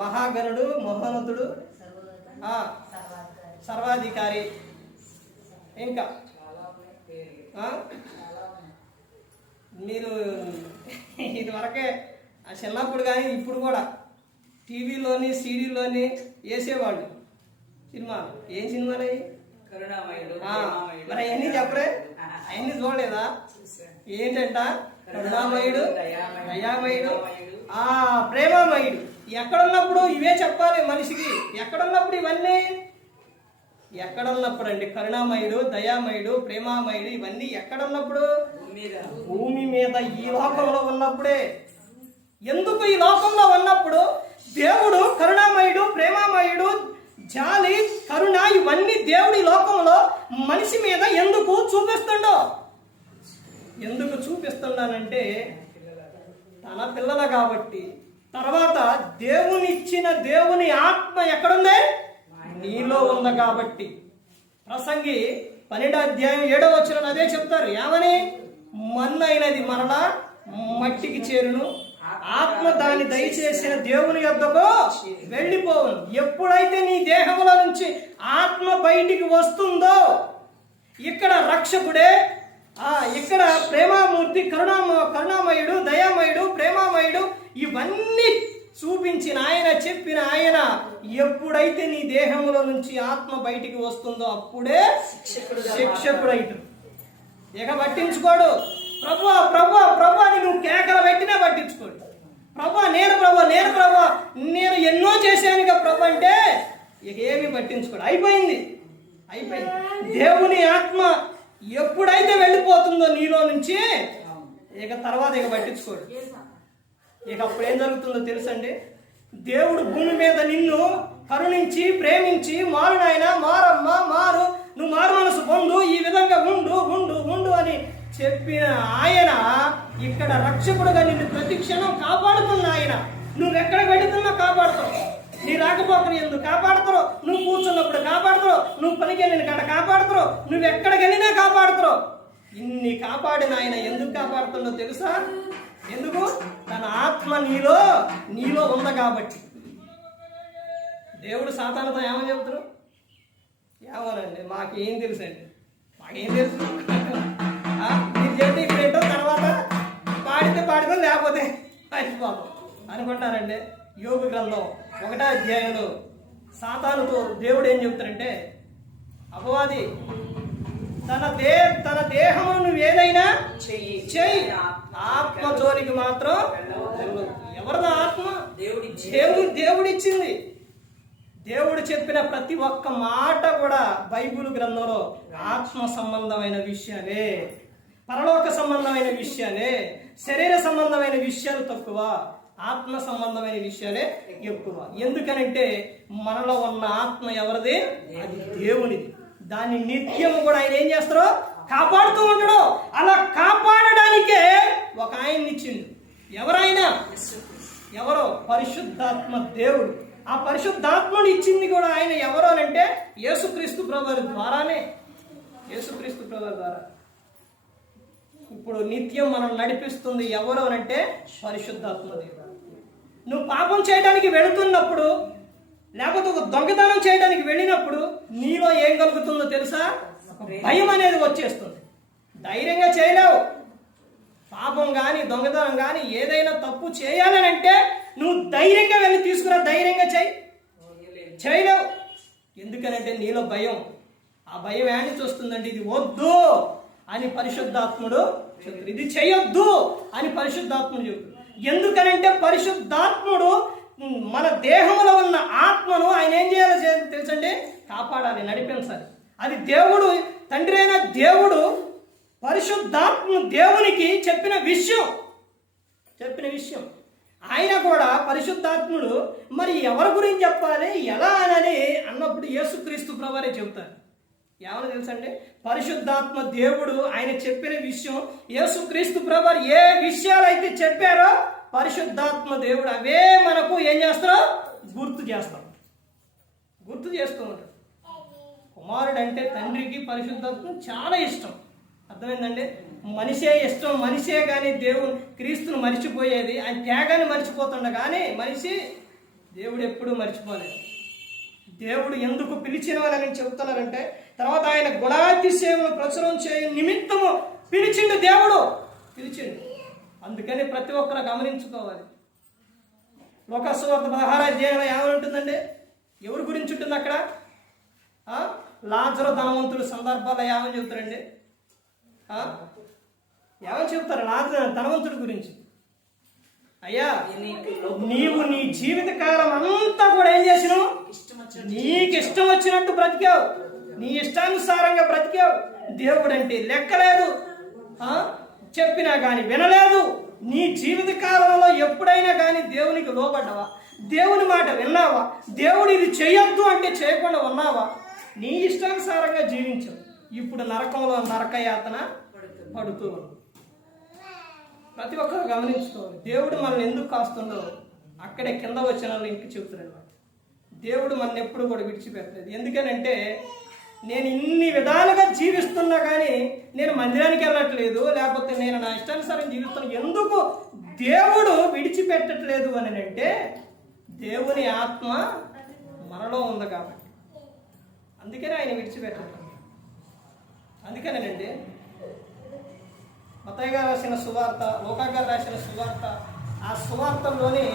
మహాగణుడు, మహోన్నతుడు, సర్వాధికారి. ఇంకా మీరు ఇది వరకే చిన్నప్పుడు కానీ ఇప్పుడు కూడా టీవీలోని సీడీలోని వేసేవాళ్ళు సినిమాలు. ఏం సినిమాలు అవి? మరి అవన్నీ చెప్పరే? అవన్నీ చూడలేదా? ఏంటంట? కరుణామయుడు, దయామయుడు, ప్రేమామయుడు. ఎక్కడున్నప్పుడు ఇవే చెప్పాలి మనిషికి. ఎక్కడున్నప్పుడు ఇవన్నీ ఎక్కడున్నప్పుడు అండి? కరుణామయుడు, దయామయుడు, ప్రేమామయుడు, ఇవన్నీ ఎక్కడున్నప్పుడు? భూమి మీద, ఈ లోకంలో ఉన్నప్పుడే. ఎందుకు ఈ లోకంలో ఉన్నప్పుడు దేవుడు కరుణామయుడు, ప్రేమామయుడు, జాలి, కరుణ ఇవన్నీ దేవుడి లోకంలో మనిషి మీద ఎందుకు చూపిస్తుండో? ఎందుకు చూపిస్తున్నానంటే తన పిల్లల కాబట్టి. తర్వాత దేవునిచ్చిన దేవుని ఆత్మ ఎక్కడుంది? నీలో ఉంది కాబట్టి. ప్రసంగి 12:7 అదే చెప్తారు. ఏమని? మన్నైనది మరలా మట్టికి చేరును, ఆత్మ దాన్ని దయచేసిన దేవుని యొద్దకు వెళ్ళిపోవును. ఎప్పుడైతే నీ దేహంలో నుంచి ఆత్మ బయటికి వస్తుందో, ఇక్కడ రక్షకుడే, ఇక్కడ ప్రేమామూర్తి, కరుణామయుడు, దయామయుడు, ప్రేమామయుడు ఇవన్నీ చూపించిన ఆయన, చెప్పిన ఆయన ఎప్పుడైతే నీ దేహంలో నుంచి ఆత్మ బయటికి వస్తుందో అప్పుడే శిక్షకుడు అవుతాడు. ఇక పట్టించుకోడు. ప్రభా ప్రభా ప్రభా అని నువ్వు కేకలు పెట్టినా పట్టించుకోడు. ప్రభా నేను ఎన్నో చేశానుగా ప్రభు అంటే ఇక ఏమీ పట్టించుకోడు. అయిపోయింది. దేవుని ఆత్మ ఎప్పుడైతే వెళ్ళిపోతుందో నీలో నుంచి ఇక తర్వాత ఇక పట్టించుకోడు. ఇక అప్పుడు ఏం జరుగుతుందో తెలుసండి? దేవుడు భూమి మీద నిన్ను కరుణించి ప్రేమించి, మారు నాయన, మారమ్మా, మారు, నువ్వు మారు మనసు పొందు, ఈ విధంగా ఉండు ఉండు ఉండు అని చెప్పిన ఆయన ఇక్కడ రక్షకుడుగా నిన్ను ప్రతి క్షణం కాపాడుతున్న ఆయన. నువ్వు ఎక్కడ పెడుతున్నా కాపాడుతావు. నీ రాకపోకలు ఎందుకు కాపాడుతారో, నువ్వు కూర్చున్నప్పుడు కాపాడుతారో, నువ్వు పనికి వెళ్ళిన కాడ కాపాడుతారో, నువ్వు ఎక్కడికి వెళ్ళినా కాపాడుతారో. ఇన్ని కాపాడిన ఆయన ఎందుకు కాపాడుతుందో తెలుసా? ఎందుకు? తన ఆత్మ నీలో ఉంది కాబట్టి. దేవుడు సాతానుతో ఏమని చెప్తారు? ఏమోనండి, మాకేం తెలుసు అండి, మాకేం తెలుసు, మీరు చేస్తే ఇప్పుడేంటో తర్వాత పాడితే లేకపోతే మర్చిపోతాం అనుకుంటారండి. యోగు గ్రంథం 1వ అధ్యాయంలో సాతానుతో దేవుడు ఏం చెప్తారంటే, అపవాది తన దేహము నువ్వు ఏదైనా చెయ్యి, ఆత్మ జోలికి మాత్రం ఎవరిదా ఆత్మ? దేవుడిచ్చింది. దేవుడు చెప్పిన ప్రతి ఒక్క మాట కూడా బైబిల్ గ్రంథంలో ఆత్మ సంబంధమైన విషయాలే, పరలోక సంబంధమైన విషయాలే. శరీర సంబంధమైన విషయాలు తక్కువ, ఆత్మ సంబంధమైన విషయాలే ఎక్కువ. ఎందుకనంటే మనలో ఉన్న ఆత్మ ఎవరిది? అది దేవునిది. దాన్ని నిత్యం కూడా ఆయన ఏం చేస్తారో కాపాడుతూ ఉంటాడు. అలా కాపాడడానికే ఒక ఆయన్ని ఇచ్చిండు. ఎవరైనా ఎవరో? పరిశుద్ధాత్మ దేవుడు. ఆ పరిశుద్ధాత్మను ఇచ్చింది కూడా ఆయన. ఎవరు అంటే యేసుక్రీస్తు ప్రభువారి ద్వారానే. యేసుక్రీస్తు ప్రభువారి ద్వారా ఇప్పుడు నిత్యం మనం నడిపిస్తుంది ఎవరు అంటే పరిశుద్ధాత్మ దేవుడు. నువ్వు పాపం చేయడానికి వెళుతున్నప్పుడు, లేకపోతే ఒక దొంగతనం చేయడానికి వెళ్ళినప్పుడు నీలో ఏం కలుగుతుందో తెలుసా? భయం అనేది వచ్చేస్తుంది. ధైర్యంగా చేయలేవు. పాపం కానీ దొంగతనం కానీ ఏదైనా తప్పు చేయాలని అంటే నువ్వు ధైర్యంగా వెళ్ళి తీసుకురా, ధైర్యంగా చేయలేవు. ఎందుకనంటే నీలో భయం. ఆ భయం ఏమి చూస్తుందంటే ఇది వద్దు అని పరిశుద్ధాత్ముడు చెప్తాడు, ఇది చేయొద్దు అని పరిశుద్ధాత్ముడు చెప్తాడు. ఎందుకనంటే పరిశుద్ధాత్ముడు మన దేహంలో ఉన్న ఆత్మను ఆయన ఏం చేయాలో తెలుసండి? కాపాడాలి, నడిపించాలి. అది దేవుడు, తండ్రి అయిన దేవుడు పరిశుద్ధాత్మ దేవునికి చెప్పిన విషయం. ఆయన కూడా పరిశుద్ధాత్ముడు మరి ఎవరి గురించి చెప్పాలి, ఎలా అని అన్నప్పుడు యేసుక్రీస్తు ప్రభువారే చెబుతారు. ఏమని తెలుసండి? పరిశుద్ధాత్మ దేవుడు ఆయన చెప్పిన విషయం, యేసుక్రీస్తు ప్రభువారు ఏ విషయాలు అయితే చెప్పారో పరిశుద్ధాత్మ దేవుడు అవే మనకు ఏం చేస్తారో గుర్తు చేస్తూ ఉంటాడు. కుమారుడు అంటే తండ్రికి పరిశుద్ధాత్మ చాలా ఇష్టం. అర్థమైందండి? మనిషే ఇష్టం, మనిషే కానీ దేవుడు క్రీస్తును మర్చిపోయేది, ఆయన త్యాగాన్ని మర్చిపోతుండ కానీ మనిషి దేవుడు ఎప్పుడూ మర్చిపోలేదు. దేవుడు ఎందుకు పిలిచిన వాళ్ళని చెబుతున్నారంటే, తర్వాత ఆయన గుణాతిశయమును ప్రచురం చేయ నిమిత్తము పిలిచిండు. దేవుడు పిలిచిండు. అందుకని ప్రతి ఒక్కరు గమనించుకోవాలి. లోకాసు వార్త 16వ అధ్యాయంలో ఏమని ఉంటుందండి? ఎవరి గురించి ఉంటుంది అక్కడ? లాజరు ధనవంతుడు సందర్భాల్లో ఏమని చెబుతారండి? ఏమని చెప్తారు ధనవంతుడి గురించి? అయ్యా, నీవు నీ జీవిత కాలం అంతా కూడా ఏం చేసినావు? నీకు ఇష్టం వచ్చినట్టు బ్రతికావు, నీ ఇష్టానుసారంగా బ్రతికావు. దేవుడు అంటే లెక్కలేదు, చెప్పినా కానీ వినలేదు. నీ జీవిత కాలంలో ఎప్పుడైనా కానీ దేవునికి లోబడ్డావా? దేవుని మాట విన్నావా? దేవుడు ఇది చేయొద్దు అంటే చేయకుండా ఉన్నావా? నీ ఇష్టానుసారంగా జీవించవు. ఇప్పుడు నరకంలో నరకయాతన పడుతూ ఉన్నావు. ప్రతి ఒక్కరు గమనించుకోవాలి. దేవుడు మనల్ని ఎందుకు కాస్తుండో అక్కడే కింద వచ్చిన వాళ్ళు ఇంక చెబుతున్నాడు. దేవుడు మన ఎప్పుడు కూడా విడిచిపెట్టలేదు. ఎందుకనంటే నేను ఇన్ని విధాలుగా జీవిస్తున్నా కానీ నేను మందిరానికి వెళ్ళట్లేదు, లేకపోతే నేను నా ఇష్టానుసారం జీవిస్తున్నా, ఎందుకు దేవుడు విడిచిపెట్టట్లేదు అని అంటే దేవుని ఆత్మ మనలో ఉంది కాబట్టి. అందుకనే ఆయన విడిచిపెట్టట్లేదు. అందుకనేనండి మత్తయి గారు రాసిన సువార్త, లూకా గారు రాసిన సువార్త, ఆ సువార్తలోని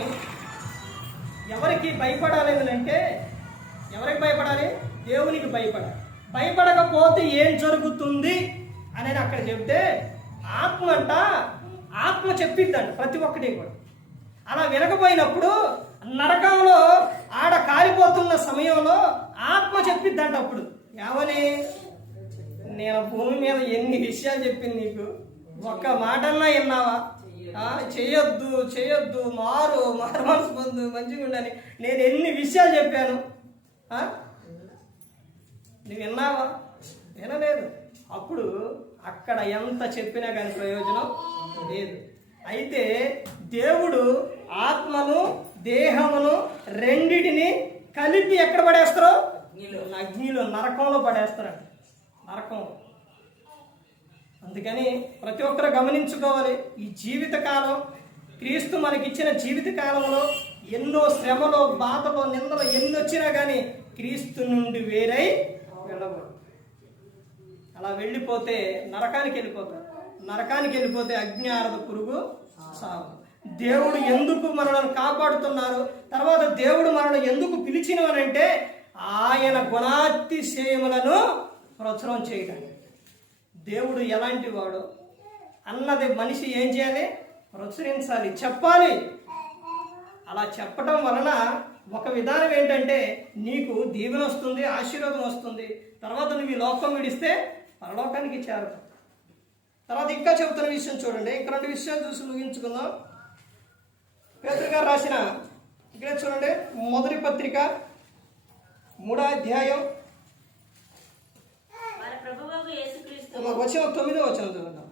ఎవరికి భయపడాలి అంటే, ఎవరికి భయపడాలి? దేవునికి భయపడాలి. భయపడకపోతే ఏం జరుగుతుంది అనేది అక్కడ చెప్తే ఆత్మ చెప్పిద్దంట ప్రతి ఒక్కటి కూడా. అలా వినకపోయినప్పుడు నరకంలో ఆడ కాలిపోతున్న సమయంలో ఆత్మ చెప్పిద్దంట. అప్పుడు ఏమని? నేను భూమి మీద ఎన్ని విషయాలు చెప్పింది నీకు, ఒక్క మాటన్నా విన్నావా? చేయొద్దు మారు మనసు పొందు, మంచిగా ఉండని నేను ఎన్ని విషయాలు చెప్పాను, నువ్వు విన్నావా? వినలేదు. అప్పుడు అక్కడ ఎంత చెప్పినా కానీ ప్రయోజనం లేదు. అయితే దేవుడు ఆత్మను దేహమును రెండిటిని కలిపి ఎక్కడ పడేస్తారో? అగ్నిలో, నరకంలో పడేస్తారంట. నరకంలో. అందుకని ప్రతి ఒక్కరు గమనించుకోవాలి. ఈ జీవితకాలం, క్రీస్తు మనకిచ్చిన జీవితకాలంలో ఎన్నో శ్రమలు, బాధలు, నిందలు ఎన్ని వచ్చినా కానీ క్రీస్తు నుండి వేరై వెళ్ళకూడదు. అలా వెళ్ళిపోతే నరకానికి వెళ్ళిపోతారు. నరకానికి వెళ్ళిపోతే అగ్ని ఆరదు, పురుగు సాగు. దేవుడు ఎందుకు మనల్ని కాపాడుతున్నారు, తర్వాత దేవుడు మనల్ని ఎందుకు పిలిచినవనంటే ఆయన గుణాతిశయములను ప్రచురం చేయడానికి. దేవుడు ఎలాంటి వాడు అన్నది మనిషి ఏం చేయాలి? ప్రచురించాలి, చెప్పాలి. అలా చెప్పడం వలన ఒక విధానం ఏంటంటే నీకు దీవెన వస్తుంది, ఆశీర్వాదం వస్తుంది. తర్వాత నువ్వు ఈ లోకం విడిస్తే పరలోకానికి చేరుతావు. తర్వాత ఇంకా చెబుతున్న విషయం చూడండి. ఇంక 2 విషయాలు చూసి ముగించుకుందాం. పేతురు గారు రాసిన, ఇక్కడ చూడండి, మొదటి పత్రిక 3వ అధ్యాయం వచ్చిన 9వ వచనం చూద్దాం.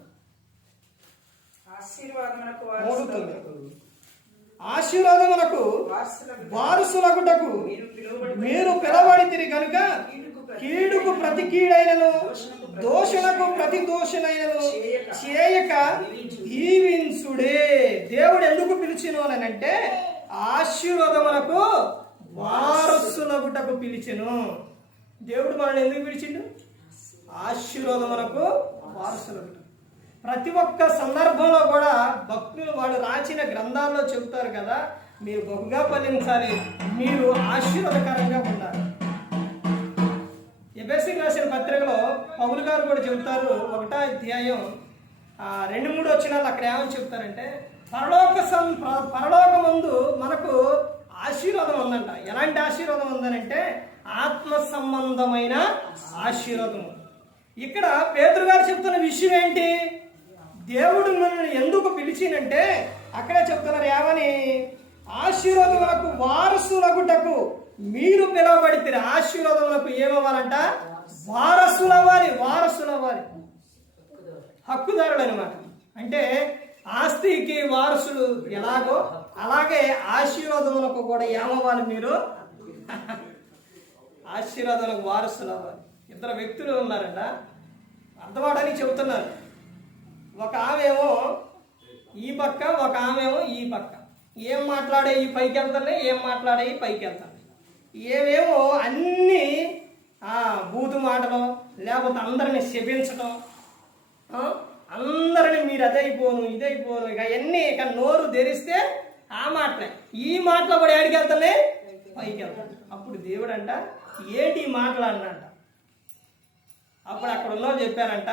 ఆశీర్వాదమునకు వారసులగుటకు మీరు పిలవబడితిరి కనుక కీడుకు ప్రతి కీడైనను దోషులకు ప్రతి దోషునైనను చేయక దీవించుడే. దేవుడు ఎందుకు పిలిచిను అని అంటే ఆశీర్వాదములకు వారసులగుటకు పిలిచెను. దేవుడు మనల్ని ఎందుకు పిలిచిండు? ఆశీర్వాదములకు వారసులగుట. ప్రతి ఒక్క సందర్భంలో కూడా భక్తులు వాళ్ళు రాసిన గ్రంథాల్లో చెబుతారు కదా, మీరు బహుగా ఫలించాలి, మీరు ఆశీర్వాదకరంగా ఉండాలి. ఎఫెసీయులకు రాసిన పత్రికలో పౌలు గారు కూడా చెబుతారు, 1వ అధ్యాయం 2-3 వచనాలు అక్కడ ఏమని చెప్తారంటే పరలోకమందు మనకు ఆశీర్వాదం ఉందంట. ఎలాంటి ఆశీర్వాదం ఉందనంటే ఆత్మ సంబంధమైన ఆశీర్వాదం. ఇక్కడ పేతురు గారు చెప్తున్న విషయం ఏంటి? దేవుడు మనల్ని ఎందుకు పిలిచినంటే అక్కడే చెప్తున్నారు ఏమని? ఆశీర్వాదములకు వారసులగుటకు మీరు పిలవబడితే. ఆశీర్వాదములకు ఏమవ్వాలంట? వారసులవ్వాలి. హక్కుదారులు అనమాట. అంటే ఆస్తికి వారసులు ఎలాగో అలాగే ఆశీర్వాదములకు కూడా ఏమవ్వాలి? మీరు ఆశీర్వాదాలకు వారసులు అవ్వాలి. 2 వ్యక్తులు ఉన్నారంట, అర్థవాడని చెబుతున్నారు. ఒక ఆమెమో ఈ పక్క, ఒక ఆమెమో ఈ పక్క. ఏం మాట్లాడే ఈ పైకి వెళ్తానే, ఏం మాట్లాడే ఈ పైకి వెళ్తాను. ఏమేమో అన్నీ బూతు మాటలు, లేకపోతే అందరిని శపించడం, అందరిని మీరు అదైపోను ఇదైపోను, ఇక అవన్నీ ఇక నోరు తెరిస్తే ఆ మాటలే. ఈ మాటలు కూడా ఏడికి వెళ్తానే, పైకి వెళ్తాను. అప్పుడు దేవుడు అంట ఏంటి ఈ మాటలు అన్నంట. అప్పుడు అక్కడ ఉన్నవాళ్ళు చెప్పారంట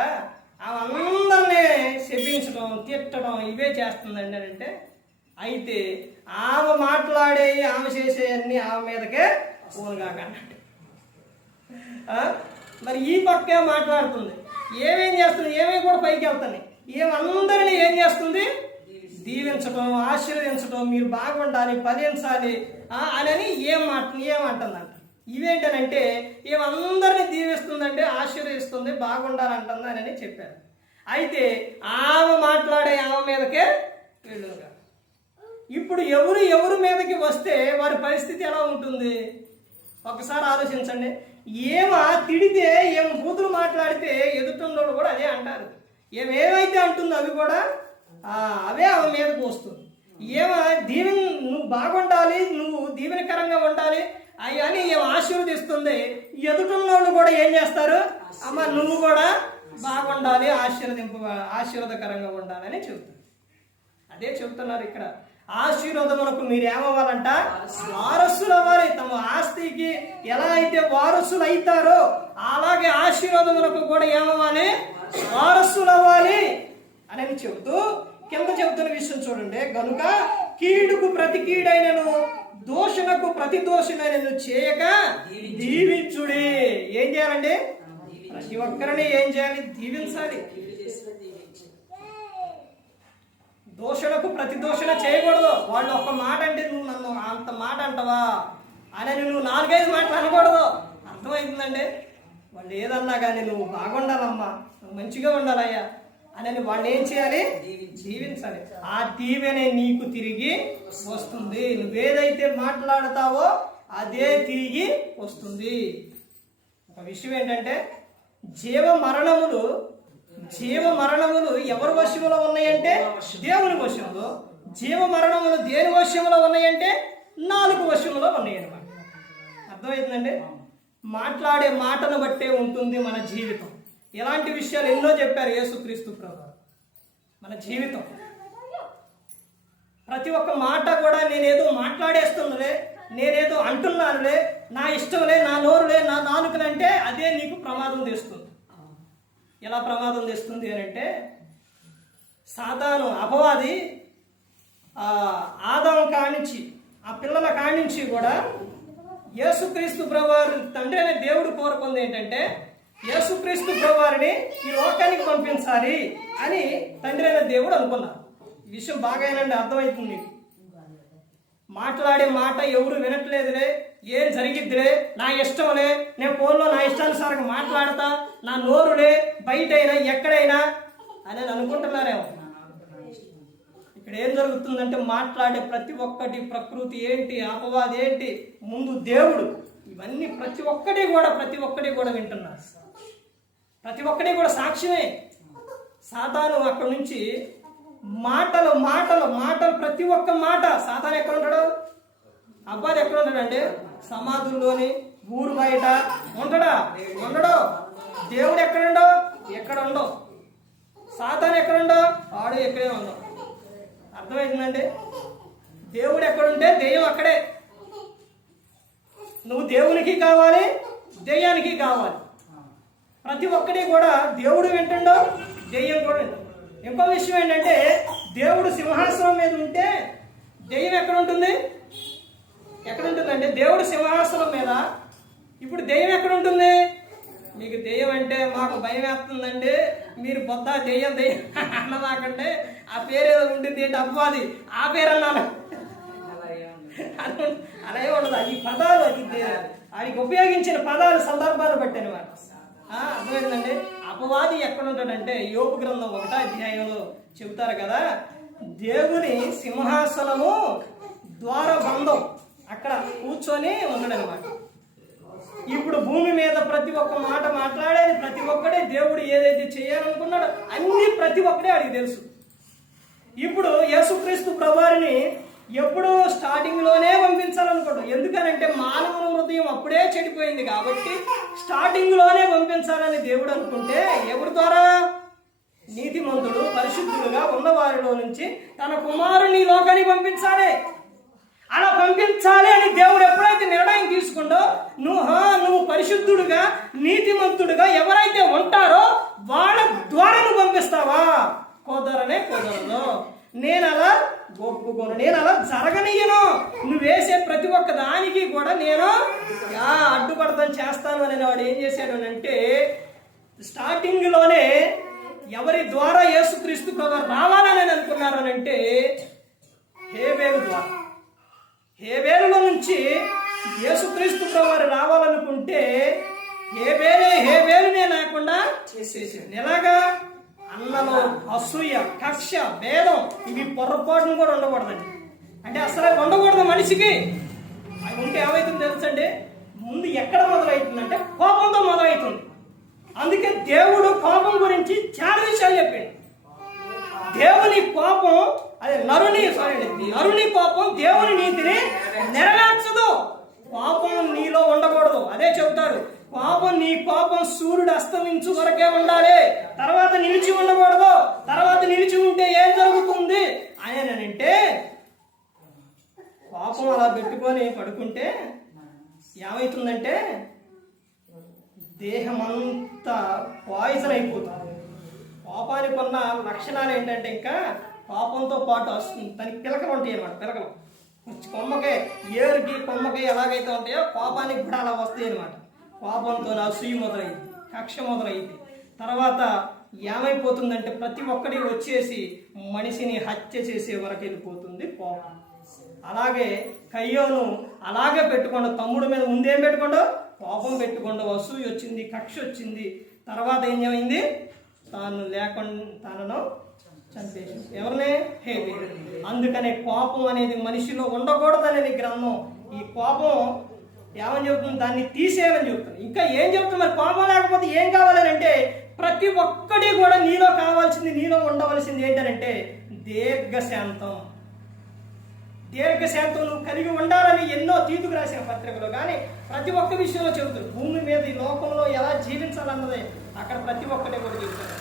అందరినీ శపించడం, తిట్టడం ఇవే చేస్తుందండి అని అంటే, అయితే ఆమె మాట్లాడే ఆమె చేసే అన్ని ఆమె మీదకే పోగాకన్నట్టు. మరి ఈ పక్కే మాట్లాడుతుంది, ఏమేం చేస్తుంది? ఏమేమి కూడా పైకి వెళ్తాయి. ఏమందరినీ ఏం చేస్తుంది? దీవించడం, ఆశీర్వదించడం, మీరు బాగుండాలి, ఫలించాలి, అని ఏమంటుందంట. ఇవేంటనంటే ఏమందరినీ దీవిస్తుందంటే ఆశీర్వదిస్తుంది, బాగుండాలంటుంది అని చెప్పారు. అయితే ఆమె మాట్లాడే ఆమె మీదకే వెళ్ళుగా. ఇప్పుడు ఎవరు మీదకి వస్తే వారి పరిస్థితి ఎలా ఉంటుంది ఒకసారి ఆలోచించండి. తిడితే బూతులు మాట్లాడితే ఎదుటిన్నోళ్ళు కూడా అదే అంటారు. ఏమైతే అంటుందో అవి కూడా అవే ఆమె మీదకి వస్తుంది. నువ్వు బాగుండాలి, నువ్వు దీవెనకరంగా ఉండాలి అని ఆశీర్వదిస్తుంది. ఎదుటిన్నోళ్ళు కూడా ఏం చేస్తారు? అమ్మ నువ్వు కూడా బాగుండాలి, ఆశీర్వాదకరంగా ఉండాలని చెబుతుంది. అదే చెబుతున్నారు ఇక్కడ. ఆశీర్వాదములకు మీరు ఏమవ్వాలంట? వారసులు అవ్వాలి. తమ ఆస్తికి ఎలా అయితే వారసులు అవుతారో అలాగే ఆశీర్వాదములకు కూడా ఏమవ్వాలి? వారసులు అవ్వాలి అని చెబుతూ కింద చెబుతున్న విషయం చూడండి. గనుక కీడుకు ప్రతి కీడైనను దోషణకు ప్రతి దోషణైనను చేయక దీవించుడి. ఏం చేయాలండి? ప్రతి ఒక్కరిని ఏం చేయాలి? దీవించాలి. దోషణకు ప్రతి దోషణ చేయకూడదు. వాళ్ళు ఒక్క మాట అంటే నువ్వు నన్ను అంత మాట అంటావా అని నువ్వు 4-5 మాటలు అనకూడదు. అర్థమవుతుందండి? వాళ్ళు ఏదన్నా కానీ నువ్వు బాగుండాలమ్మా, నువ్వు మంచిగా ఉండాలయ్యా అని వాళ్ళు ఏం చేయాలి? దీవించాలి. ఆ దీవెనే నీకు తిరిగి వస్తుంది. నువ్వేదైతే మాట్లాడతావో అదే తిరిగి వస్తుంది. ఒక విషయం ఏంటంటే జీవ మరణములు ఎవరి వశంలో ఉన్నాయంటే దేవుని వశంలో. జీవ మరణములు దేని వశంలో ఉన్నాయంటే 4 వశంలో ఉన్నాయి అన్నమాట. అర్థమవుతుందండి? మాట్లాడే మాటను బట్టే ఉంటుంది మన జీవితం. ఎలాంటి విషయాలు ఎన్నో చెప్పారు యేసుక్రీస్తు ప్రభువు. మన జీవితం ప్రతి ఒక్క మాట కూడా నేనేదో మాట్లాడేస్తున్నలే, నేనేదో అంటున్నానులే, నా ఇష్టంలే, నా నోరులే, నా నాలుకలంటే అదే నీకు ప్రమాదం తెస్తుంది. ఎలా ప్రమాదం తెస్తుంది అని అంటే సాతాను అపవాది ఆదాము కానించి ఆ పిల్లల కానించి కూడా యేసుక్రీస్తు ప్రభువారు తండ్రి అనే దేవుడు కోరుకుంది ఏంటంటే యేసుక్రీస్తు ప్రభువారిని ఈ లోకానికి పంపించాలి అని తండ్రి అనే దేవుడు అనుకున్నారు. ఈ విషయం బాగానండి, అర్థమవుతుంది. మాట్లాడే మాట ఎవరు వినట్లేదులే, ఏం జరిగిద్దిలే, నా ఇష్టంలే, నేను ఫోన్లో నా ఇష్టానుసారంగా మాట్లాడతా, నా నోరులే, బయటైనా ఎక్కడైనా అని అనుకుంటున్నారేమో. ఇక్కడ ఏం జరుగుతుందంటే మాట్లాడే ప్రతి ఒక్కటి ప్రకృతి ఏంటి, అపవాది ఏంటి, ముందు దేవుడు, ఇవన్నీ ప్రతి ఒక్కటి కూడా వింటున్నారు. ప్రతి ఒక్కటి కూడా సాక్ష్యమే. సాతాను అక్కడి నుంచి మాటలు ప్రతి ఒక్క మాట. సాతాను ఎక్కడ ఉంటాడు? అబ్బాయి ఎక్కడ ఉంటాడండి? సమాధుల్లోని, ఊరు బయట ఉంటాడా? ఉండడు. దేవుడు ఎక్కడుండో? ఎక్కడ ఉండో. సాతాను ఎక్కడుండో? వాడు ఎక్కడే ఉండవు. అర్థమవుతుందండి? దేవుడు ఎక్కడుంటే దెయ్యం అక్కడే. నువ్వు దేవునికి కావాలి, దెయ్యానికి కావాలి. ప్రతి ఒక్కటి కూడా దేవుడు వింటుండో, దెయ్యం కూడా వింటుండో. ఇంకో విషయం ఏంటంటే దేవుడు సింహాసనం మీద ఉంటే దెయ్యం ఎక్కడ ఉంటుంది? ఎక్కడుంటుందంటే దేవుడు సింహాసనం మీద. ఇప్పుడు దెయ్యం ఎక్కడ ఉంటుంది? మీకు దెయ్యం అంటే మాకు భయం వేస్తుందండి, మీరు పొద్ద దెయ్యం అన్నదాకంటే ఆ పేరు ఏదో ఉంటుంది ఏంటి అపవాది, ఆ పేరు అన్నాను. అలా ఉండదు. అది పదాలు, అది ఉపయోగించిన పదాలు సందర్భాలు బట్టి అనమాట. అర్థమైందండి? అపవాది ఎక్కడ ఉంటాడంటే యోబు గ్రంథం 1వ అధ్యాయంలో చెబుతారు కదా, దేవుని సింహాసనము ద్వారబంధం అక్కడ కూర్చొని ఉన్నాడనమాట. ఇప్పుడు భూమి మీద ప్రతి ఒక్క మాట మాట్లాడేది ప్రతి ఒక్కడే దేవుడు ఏదైతే చేయాలనుకున్నాడో అన్ని ప్రతి ఒక్కడే వాడికి తెలుసు. ఇప్పుడు యేసుక్రీస్తు ప్రభువారిని ఎప్పుడూ స్టార్టింగ్లోనే పంపించాలనుకోడు. ఎందుకనంటే మానవుల హృదయం అప్పుడే చెడిపోయింది కాబట్టి స్టార్టింగ్లోనే పంపించాలని దేవుడు అనుకుంటే ఎవరి ద్వారా? నీతిమంతుడు పరిశుద్ధులుగా ఉన్నవారిలో నుంచి తన కుమారుని లోకానికి పంపించాలి. అలా పంపించాలి అని దేవుడు ఎప్పుడైతే నిర్ణయం తీసుకుంటో నువ్వు పరిశుద్ధుడుగా నీతిమంతుడుగా ఎవరైతే ఉంటారో వాళ్ళ ద్వారా నువ్వు పంపిస్తావా? కుదరదు. నేను అలా ఒప్పుకోను, నేను అలా జరగనియను. నువ్వు వేసే ప్రతి ఒక్క దానికి కూడా నేను అడ్డుపడతాను, చేస్తాను అని వాడు ఏం చేశాడు అంటే స్టార్టింగ్లోనే ఎవరి ద్వారా యేసుక్రీస్తు ప్రభువు రావాలని అనుకున్నారు అని అంటే హేబేలు ద్వారా. హేబేలులో నుంచి కక్ష, భేదం ఇవి పొరపాటును కూడా ఉండకూడదండి. అంటే అసలే ఉండకూడదు మనిషికి. అవి ఉంటే ఏమవుతుంది తెలుసండి, ముందు ఎక్కడ మొదలవుతుందంటే కోపంతో మొదలవుతుంది. అందుకే దేవుడు కోపం గురించి చాలా విషయాలు చెప్పాడు. దేవుని కోపం అదే నరుని కోపం దేవుని నీతిని నెరవేర్చదు. కోపం నీలో ఉండకూడదు. అదే చెబుతారు, కోపం సూర్యుడు అస్తమించు వరకే ఉండాలి, తర్వాత నిలిచి ఉండకూడదు. తర్వాత నిలిచి ఉంటే ఏం జరుగుతుంది అని అంటే, కోపం అలా పెట్టుకొని పడుకుంటే ఏమవుతుందంటే దేహం అంతా పాయిజన్ అయిపోతుంది. కోపానికి ఉన్న లక్షణాలు ఏంటంటే, ఇంకా కోపంతో పాటు వస్తుంది దానికి పిలకలు ఉంటాయి అన్నమాట. పిలకలు కొమ్మకే, ఏరుకి కొమ్మకి ఎలాగైతే ఉంటాయో కోపానికి కూడా అలా వస్తాయి అన్నమాట. కోపంతో అసూయ మొదలైంది, కక్ష మొదలైంది. తర్వాత ఏమైపోతుందంటే ప్రతి ఒక్కటి వచ్చేసి మనిషిని హత్య చేసే వరకు వెళ్ళిపోతుంది కోపం. అలాగే కయ్యోను అలాగే పెట్టుకోండు, తమ్ముడు మీద ముందేం పెట్టుకోండు, కోపం పెట్టుకోండు, అసూయ వచ్చింది, కక్ష వచ్చింది. తర్వాత ఏం ఏమైంది, తనను చంపేసి ఎవరినే హేబేలు. అందుకనే కోపం అనేది మనిషిలో ఉండకూడదనేది గ్రంథం. ఈ కోపం ఏమని చెబుతుంది, దాన్ని తీసేయాలని చెబుతుంది. ఇంకా ఏం చెబుతుంది, మరి కోపం లేకపోతే ఏం కావాలని అంటే, ప్రతి ఒక్కటి కూడా నీలో కావాల్సింది, నీలో ఉండవలసింది ఏంటంటే దీర్ఘశాంతం. దీర్ఘశాంతం నువ్వు కలిగి ఉండాలని ఎన్నో తీతుకు రాసిన పత్రికలో కానీ ప్రతి ఒక్క విషయంలో చెబుతారు. భూమి మీద ఈ లోకంలో ఎలా జీవించాలన్నదే అక్కడ ప్రతి ఒక్కటే కూడా చెబుతారు.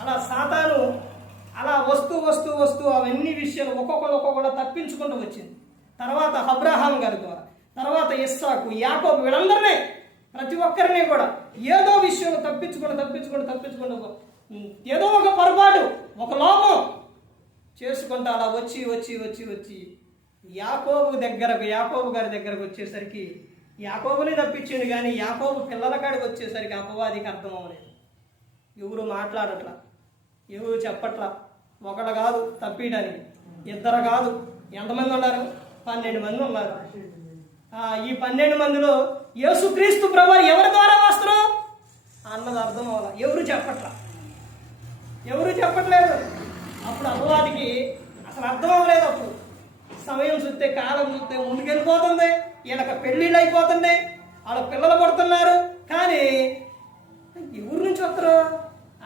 అలా సాతాను అలా వస్తూ అవన్నీ విషయాలు ఒక్కొక్కరు తప్పించుకుంటూ వచ్చింది. తర్వాత అబ్రహాం గారి ద్వారా, తర్వాత ఇస్సాకు, యాకోబు, వీళ్ళందరినీ ప్రతి ఒక్కరిని కూడా ఏదో విషయంలో తప్పించుకుంటూ ఏదో ఒక పొరపాటు, ఒక లోపం చేసుకుంటూ అలా వచ్చి యాకోబు గారి దగ్గరకు వచ్చేసరికి యాకోబుని తప్పించింది. కానీ యాకోబు పిల్లల కాడికి వచ్చేసరికి అపవాదికి అర్థం అవ్వలేదు. ఎవరు మాట్లాడట్లా, ఎవరు చెప్పట్లా. ఒకడు కాదు తప్పియడానికి, ఇద్దరు కాదు, ఎంతమంది ఉన్నారు, 12 మంది ఉన్నారు. ఈ 12 మందిలో యేసుక్రీస్తు ప్రభువు ఎవరి ద్వారా వస్తారు అన్నది అర్థం అవ్వాలి. ఎవరు చెప్పట్లేదు. అప్పుడు అపవాదికి అసలు అర్థం అవ్వలేదు. అప్పుడు సమయం చూస్తే, కాలం చూస్తే ముందుకెళ్ళిపోతుంది. వీళ్ళకి పెళ్ళిళ్ళు అయిపోతుంది, వాళ్ళ పిల్లలు పడుతున్నారు. కానీ ఎవరి నుంచి వస్తారు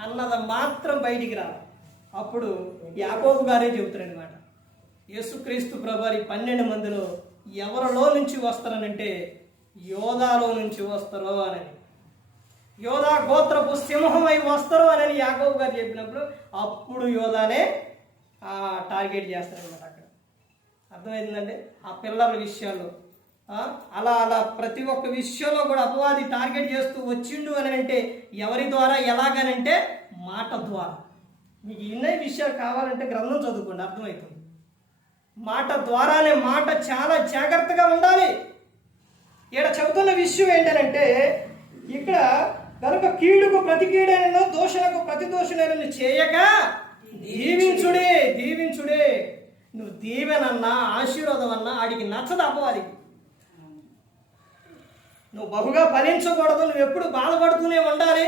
అన్నది మాత్రం బయటికి రాదు. అప్పుడు యాకోబు గారే చెబుతారనమాట, యేసుక్రీస్తు ప్రభువు 12 మందిలో ఎవరిలో నుంచి వస్తారనంటే యోధాలో నుంచి వస్తారు అని, యోధా గోత్రపు సింహమై వస్తారు అని యాకోబు గారు చెప్పినప్పుడు అప్పుడు యోధానే టార్గెట్ చేస్తారనమాట. అక్కడ అర్థమైందండి. ఆ పిల్లల విషయాల్లో అలా ప్రతి ఒక్క విషయంలో కూడా అపవాది టార్గెట్ చేస్తూ వచ్చిండు అని అంటే ఎవరి ద్వారా, ఎలాగనంటే మాట ద్వారా. మీకు ఇన్ని విషయాలు కావాలంటే గ్రంథం చదువుకోండి, అర్థమవుతుంది. మాట ద్వారానే, మాట చాలా జాగ్రత్తగా ఉండాలి. ఇక్కడ చెబుతున్న విషయం ఏంటంటే, ఇక్కడ కనుక కీడుకు ప్రతి కీడైనను దోషణకు ప్రతి దోషణను చేయక దీవించుడే. నువ్వు దీవెనన్నా ఆశీర్వాదం అన్నా ఆడికి నచ్చదు అపవాదికి. నువ్వు బహుగా ఫలించకూడదు, నువ్వు ఎప్పుడు బాధపడుతూనే ఉండాలి,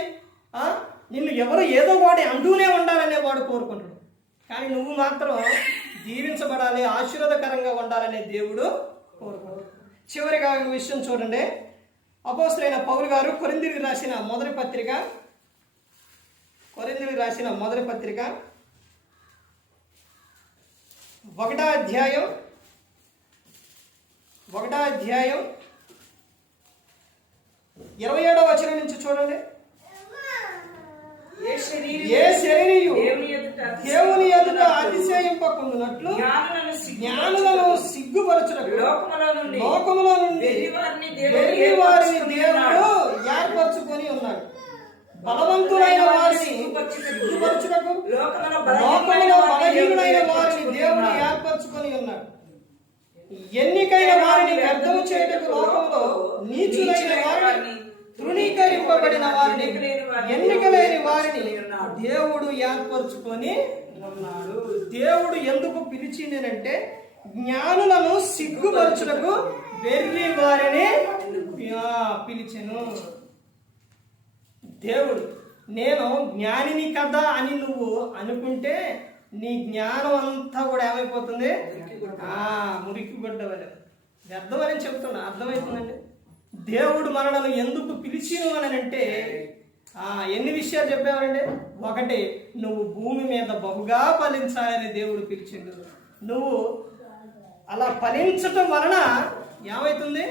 నిన్ను ఎవరు ఏదో వాడి అంటూనే ఉండాలనే వాడు కోరుకుంటాడు. కానీ నువ్వు మాత్రం దీవించబడాలి, ఆశీర్వాదకరంగా ఉండాలనే దేవుడు కోరుకుంటాడు. చివరిగా ఒక విషయం చూడండి. అపోస్తలుడైన పౌలు గారు కొరింథీయులకు రాసిన మొదటి పత్రిక 1వ అధ్యాయం 27వ వచనం నుంచి చూడండి. ఏ శరీరియు దేవుని ఎదుట అతిశయింపకుండునట్లు జ్ఞానులను సిగ్గుపరచుటకు లోకములో నుండి వెర్రి వారిని దేవుడు ఏర్పరచుకొని ఉన్నాడు. బలవంతులైన వారిని సిగ్గుపరచుటకు లోకములో బలహీనులైన వారిని దేవుడు ఏర్పరచుకొని ఉన్నాడు. ఎన్నికైన వారిని వ్యర్థము చేయుటకు లోకంలో నీచులైన వారిని, తృణీకరింపబడిన వారిని, ఎన్నికలేని వారిని దేవుడు ఏర్పరచుకొని ఉన్నాడు. దేవుడు ఎందుకు పిలిచిందేనంటే జ్ఞానులను సిగ్గుపరచుటకు వెర్రి వారిని పిలిచెను. దేవుడు నేను జ్ఞానిని కదా అని నువ్వు అనుకుంటే నీ జ్ఞానం అంతా కూడా ఏమైపోతుంది? మురికి గుడ్డవలే, వ్యర్థమని చెప్తున్నా. అర్థమవుతుందండి. దేవుడు మనలను ఎందుకు పిలిచిను అని అంటే ఎన్ని విషయాలు చెప్పావంటే, ఒకటి, నువ్వు భూమి మీద బహుగా ఫలించాలని దేవుడు పిలిచిండు. నువ్వు అలా ఫలించటం వలన ఏమవుతుంది?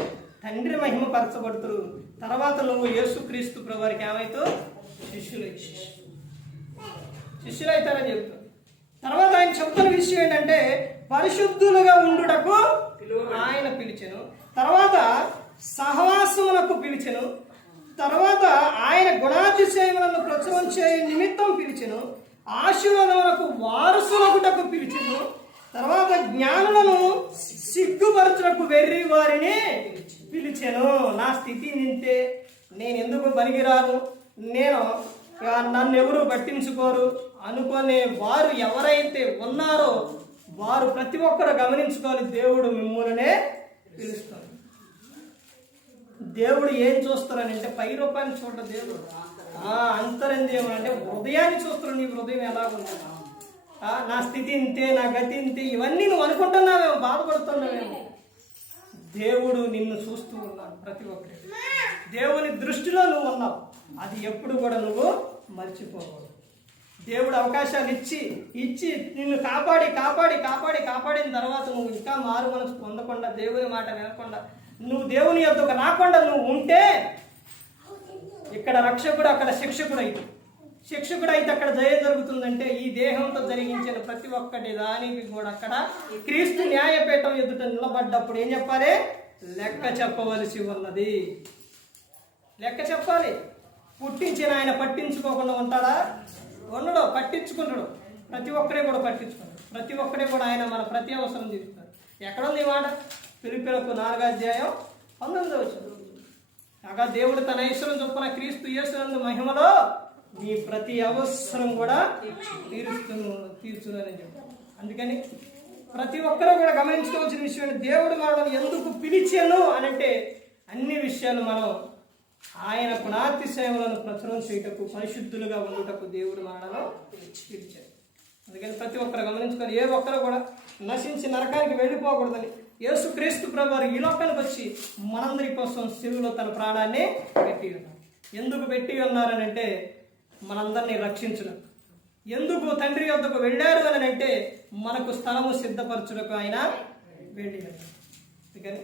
తండ్రి మహిమ పరచబడుతురు. తర్వాత నువ్వు యేసుక్రీస్తు ప్రభువారికి ఏమవుతావు? శిష్యులు అవుతారని చెప్తావు. తర్వాత ఆయన చెప్తున్న విషయం ఏంటంటే, పరిశుద్ధులుగా ఉండుటకు ఆయన పిలిచెను, తర్వాత సహవాసములకు పిలిచెను, తర్వాత ఆయన గుణాతిశయములను ప్రచురం చేయ నిమిత్తం పిలిచెను, ఆశీర్వాదములకు వారసులగుటకు పిలిచెను, తర్వాత జ్ఞానులను సిగ్గుపరచుటకు వెర్రి వారిని పిలిచెను. నా స్థితి నింతే, నేను ఎందుకు పనికిరాను, నన్ను ఎవరు పట్టించుకోరు అనుకునే వారు ఎవరైతే ఉన్నారో వారు ప్రతి ఒక్కరు గమనించుకోవాలి. దేవుడు మిమ్మల్నే పిలుస్తాడు. దేవుడు ఏం చూస్తారని అంటే పై రూపాన్ని చూడ దేవుడు అంతరంది ఏమంటే హృదయాన్ని చూస్తారు. నీ హృదయం ఎలా ఉంది? నా స్థితి ఇంతే, నా గతి ఇంతే, ఇవన్నీ నువ్వు అనుకుంటున్నావేమో, బాధపడుతున్నావేమో. దేవుడు నిన్ను చూస్తూ ఉన్నాడు. ప్రతి ఒక్కరి దేవుని దృష్టిలో నువ్వు ఉన్నావు. అది ఎప్పుడు కూడా నువ్వు మర్చిపోకూడదు. దేవుడు అవకాశాలు ఇచ్చి నిన్ను కాపాడిన తర్వాత నువ్వు ఇంకా మారు మనసు పొందకుండా, దేవుని మాట వినకుండా, నువ్వు దేవుని యొద్దకు రాకుండా నువ్వు ఉంటే, ఇక్కడ రక్షకుడు అక్కడ శిక్షకుడు అయితే అక్కడ జయ జరుగుతుందంటే, ఈ దేహంతో జరిగించిన ప్రతి ఒక్కటి దానికి కూడా అక్కడ క్రీస్తు న్యాయపీఠం ఎదుట నిలబడ్డప్పుడు ఏం చెప్పాలి? లెక్క చెప్పవలసి ఉన్నది. లెక్క చెప్పాలి. పుట్టించిన ఆయన పట్టించుకోకుండా ఉంటాడా? ఉండడు, పట్టించుకుంటాడు. ప్రతి ఒక్కడే కూడా పట్టించుకుంటాడు. ప్రతి ఒక్కడే కూడా ఆయన మన ప్రతి అవసరం తీరుతాడు. ఎక్కడుంది ఈ మాట? ఫిలిప్పీయులకు 4:19. కాగా దేవుడు తన ఐశ్వర్యం చొప్పున క్రీస్తు యేసునందు మహిమలో నీ ప్రతి అవసరం కూడా తీర్చునని చెప్పాడు. అందుకని ప్రతి ఒక్కరూ కూడా గమనించుకోవాల్సిన విషయం, దేవుడు మనల్ని ఎందుకు పిలిచాను అని అంటే, అన్ని విషయాలు మనం ఆయన గుణాతిశయములను ప్రచురం చేయుటకు, పరిశుద్ధులుగా ఉండుటకు దేవుడు మనలను పిలిచాడు. అందుకని ప్రతి ఒక్కరు గమనించుకొని, ఏ ఒక్కరు కూడా నశించి నరకానికి వెళ్ళిపోకూడదని యేసుక్రీస్తు ప్రభువారు ఈ లోకానికి వచ్చి మనందరి కోసం శిలువలో తన ప్రాణాన్ని పెట్టి ఉన్నారు. ఎందుకు పెట్టి ఉన్నారని అంటే, మనందరినీ రక్షించడం. ఎందుకు తండ్రి వద్దకు వెళ్ళారు అని అంటే, మనకు స్థలము సిద్ధపరచుటకు ఆయన వెళ్ళి ఉన్నారు. అందుకని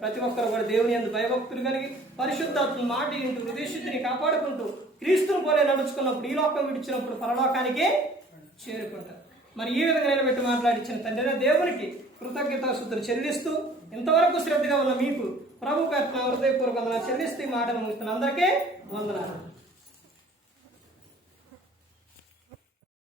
ప్రతి ఒక్కరు కూడా దేవుని యందు భయభక్తులు కలిగి పరిశుద్ధాత్మ మాట ఇంటూ హృదయశుద్ధిని కాపాడుకుంటూ క్రీస్తును పోలే నడుచుకున్నప్పుడు, ఈ లోకం విడిచినప్పుడు పరలోకానికి చేరుకుంటారు. మరి ఈ విధంగా నిలబెట్టి మాట్లాడించిన తండ్రి దేవునికి కృతజ్ఞతాస్తుతులు చెల్లిస్తూ, ఇంతవరకు శ్రద్ధగా ఉన్న మీకు ప్రభు పేరున హృదయపూర్వకంగా చెల్లిస్తూ ఈ మాటను ముగిస్తున్న అందరికీ వందనాలు.